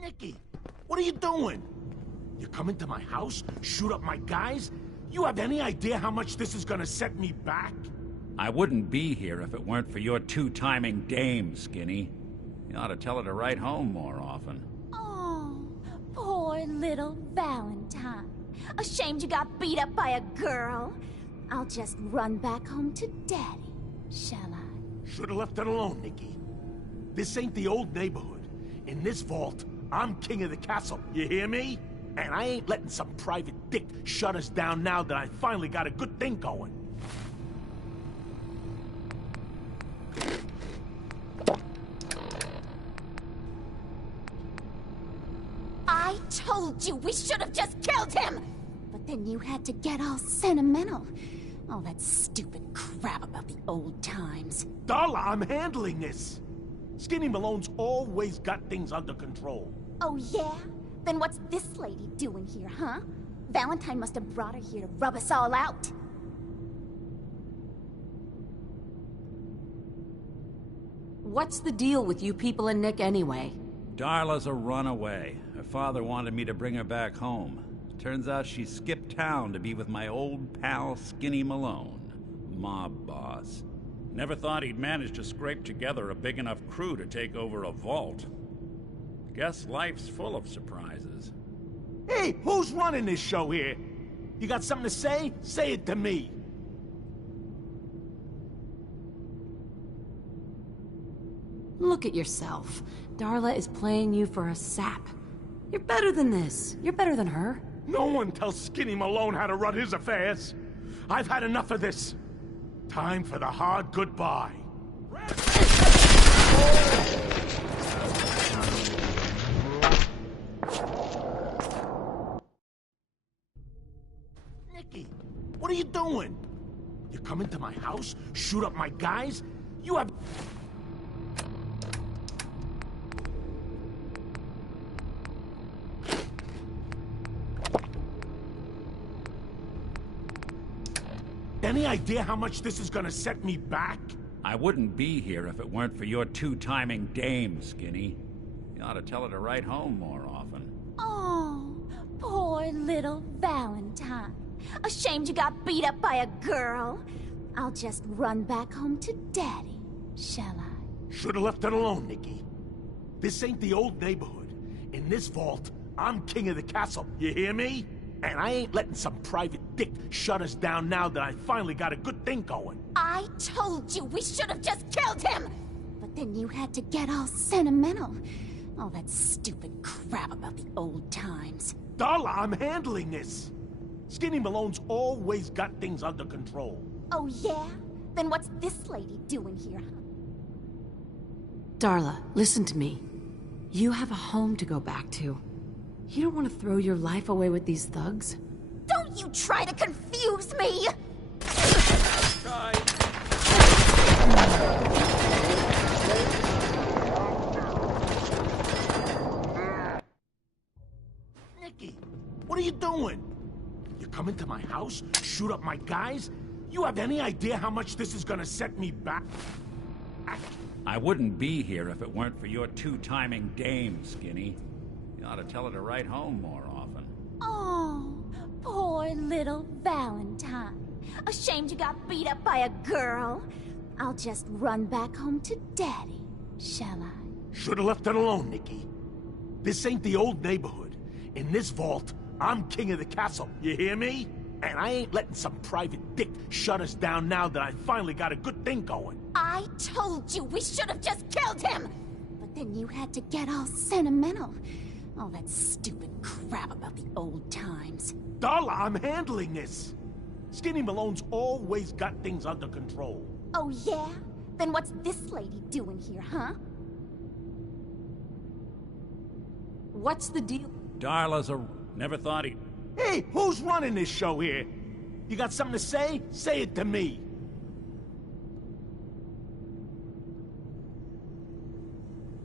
Nicky, what are you doing? You come into my house, shoot up my guys? You have any idea how much this is gonna set me back? I wouldn't be here if it weren't for your two-timing dame, Skinny. You ought to tell her to write home more often. Oh, poor little Valentine. Ashamed you got beat up by a girl? I'll just run back home to Daddy, shall I? Should've left it alone, Nicky. This ain't the old neighborhood. In this vault, I'm king of the castle, you hear me? And I ain't letting some private dick shut us down now that I finally got a good thing going. I told you we should have just killed him! But then you had to get all sentimental. All that stupid crap about the old times. Darla, I'm handling this. Skinny Malone's always got things under control. Oh yeah? Then what's this lady doing here, huh? Valentine must have brought her here to rub us all out. What's the deal with you people and Nick anyway? Darla's a runaway. Her father wanted me to bring her back home. Turns out she skipped town to be with my old pal Skinny Malone, mob boss. Never thought he'd manage to scrape together a big enough crew to take over a vault. Guess life's full of surprises. Hey, who's running this show here? You got something to say? Say it to me. Look at yourself. Darla is playing you for a sap. You're better than this. You're better than her. No one tells Skinny Malone how to run his affairs. I've had enough of this. Time for the hard goodbye. What are you doing? You come into my house, shoot up my guys? You have... Any idea how much this is gonna set me back? I wouldn't be here if it weren't for your two-timing dame, Skinny. You ought to tell her to write home more often. Oh, poor little Valentine. Ashamed you got beat up by a girl? I'll just run back home to Daddy, shall I? Should've left it alone, Nikki. This ain't the old neighborhood. In this vault, I'm king of the castle, you hear me? And I ain't letting some private dick shut us down now that I finally got a good thing going. I told you we should have just killed him! But then you had to get all sentimental. All that stupid crap about the old times. Darla, I'm handling this. Skinny Malone's always got things under control. Oh yeah? Then what's this lady doing here, huh? Darla, listen to me. You have a home to go back to. You don't want to throw your life away with these thugs? Don't you try to confuse me! Nikki, what are you doing? You come into my house, shoot up my guys? You have any idea how much this is gonna set me back? I wouldn't be here if it weren't for your two-timing dame, Skinny. You ought to tell her to write home more often. Oh, poor little Valentine. Ashamed you got beat up by a girl? I'll just run back home to Daddy, shall I? Should've left it alone, Nikki. This ain't the old neighborhood. In this vault, I'm king of the castle, you hear me? And I ain't letting some private dick shut us down now that I finally got a good thing going. I told you we should have just killed him! But then you had to get all sentimental. All that stupid crap about the old times. Darla, I'm handling this. Skinny Malone's always got things under control. Oh yeah? Then what's this lady doing here, huh? What's the deal? Darla's a... Never thought he... Hey, who's running this show here? You got something to say? Say it to me.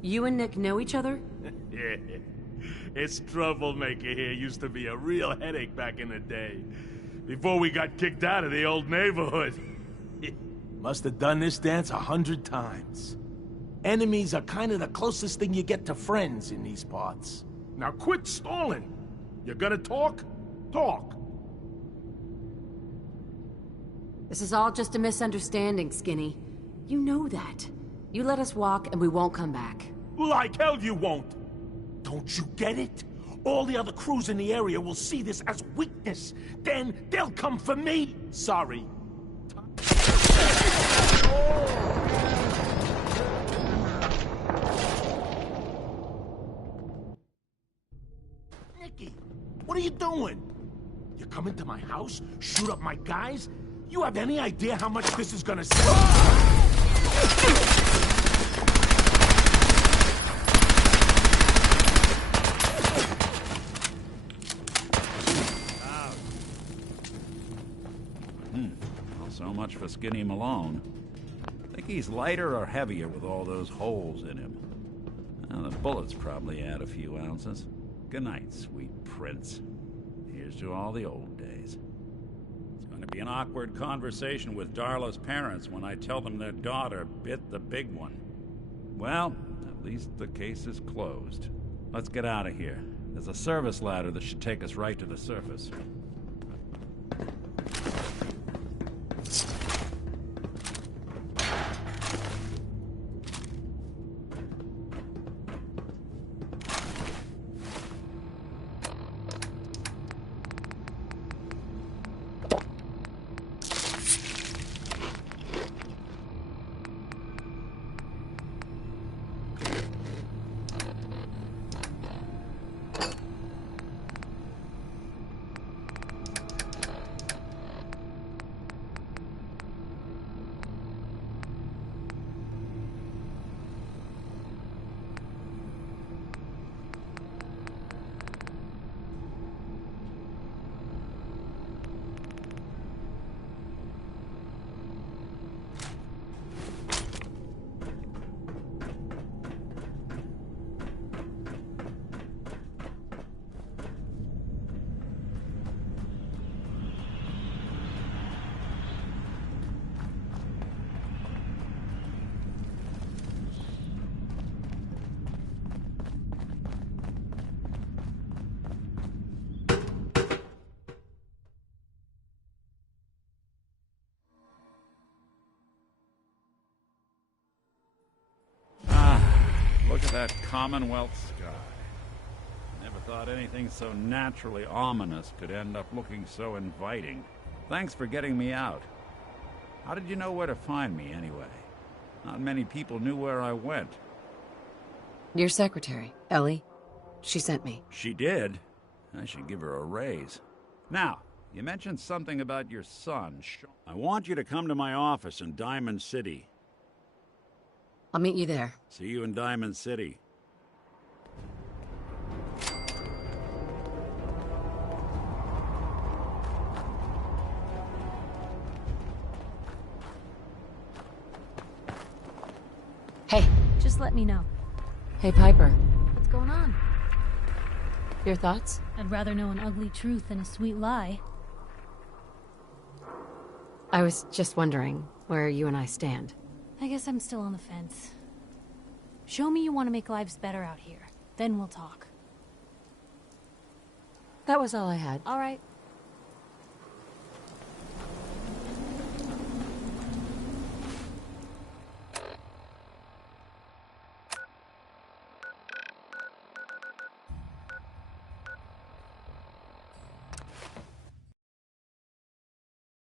You and Nick know each other? Yeah. This troublemaker here used to be a real headache back in the day. Before we got kicked out of the old neighborhood. Must have done this dance 100 times. Enemies are kind of the closest thing you get to friends in these parts. Now quit stalling. You gonna talk? Talk. This is all just a misunderstanding, Skinny. You know that. You let us walk and we won't come back. Like hell you won't. Don't you get it? All the other crews in the area will see this as weakness. Then they'll come for me. Sorry. Nikki, what are you doing? You come into my house, shoot up my guys? You have any idea how much this is gonna Well, so much for Skinny Malone. Think he's lighter or heavier with all those holes in him? Well, the bullets probably add a few ounces. Good night, sweet prince. Here's to all the old days. It's going to be an awkward conversation with Darla's parents when I tell them their daughter bit the big one. Well, at least the case is closed. Let's get out of here. There's a service ladder that should take us right to the surface. that Commonwealth sky. Never thought anything so naturally ominous could end up looking so inviting. Thanks for getting me out. How did you know where to find me, anyway? Not many people knew where I went. Your secretary, Ellie. She sent me. She did? I should give her a raise. Now, you mentioned something about your son. I want you to come to my office in Diamond City. I'll meet you there. See you in Diamond City. Hey. Just let me know. Hey, Piper. What's going on? Your thoughts? I'd rather know an ugly truth than a sweet lie. I was just wondering where you and I stand. I guess I'm still on the fence. Show me you want to make lives better out here. Then we'll talk. That was all I had. All right.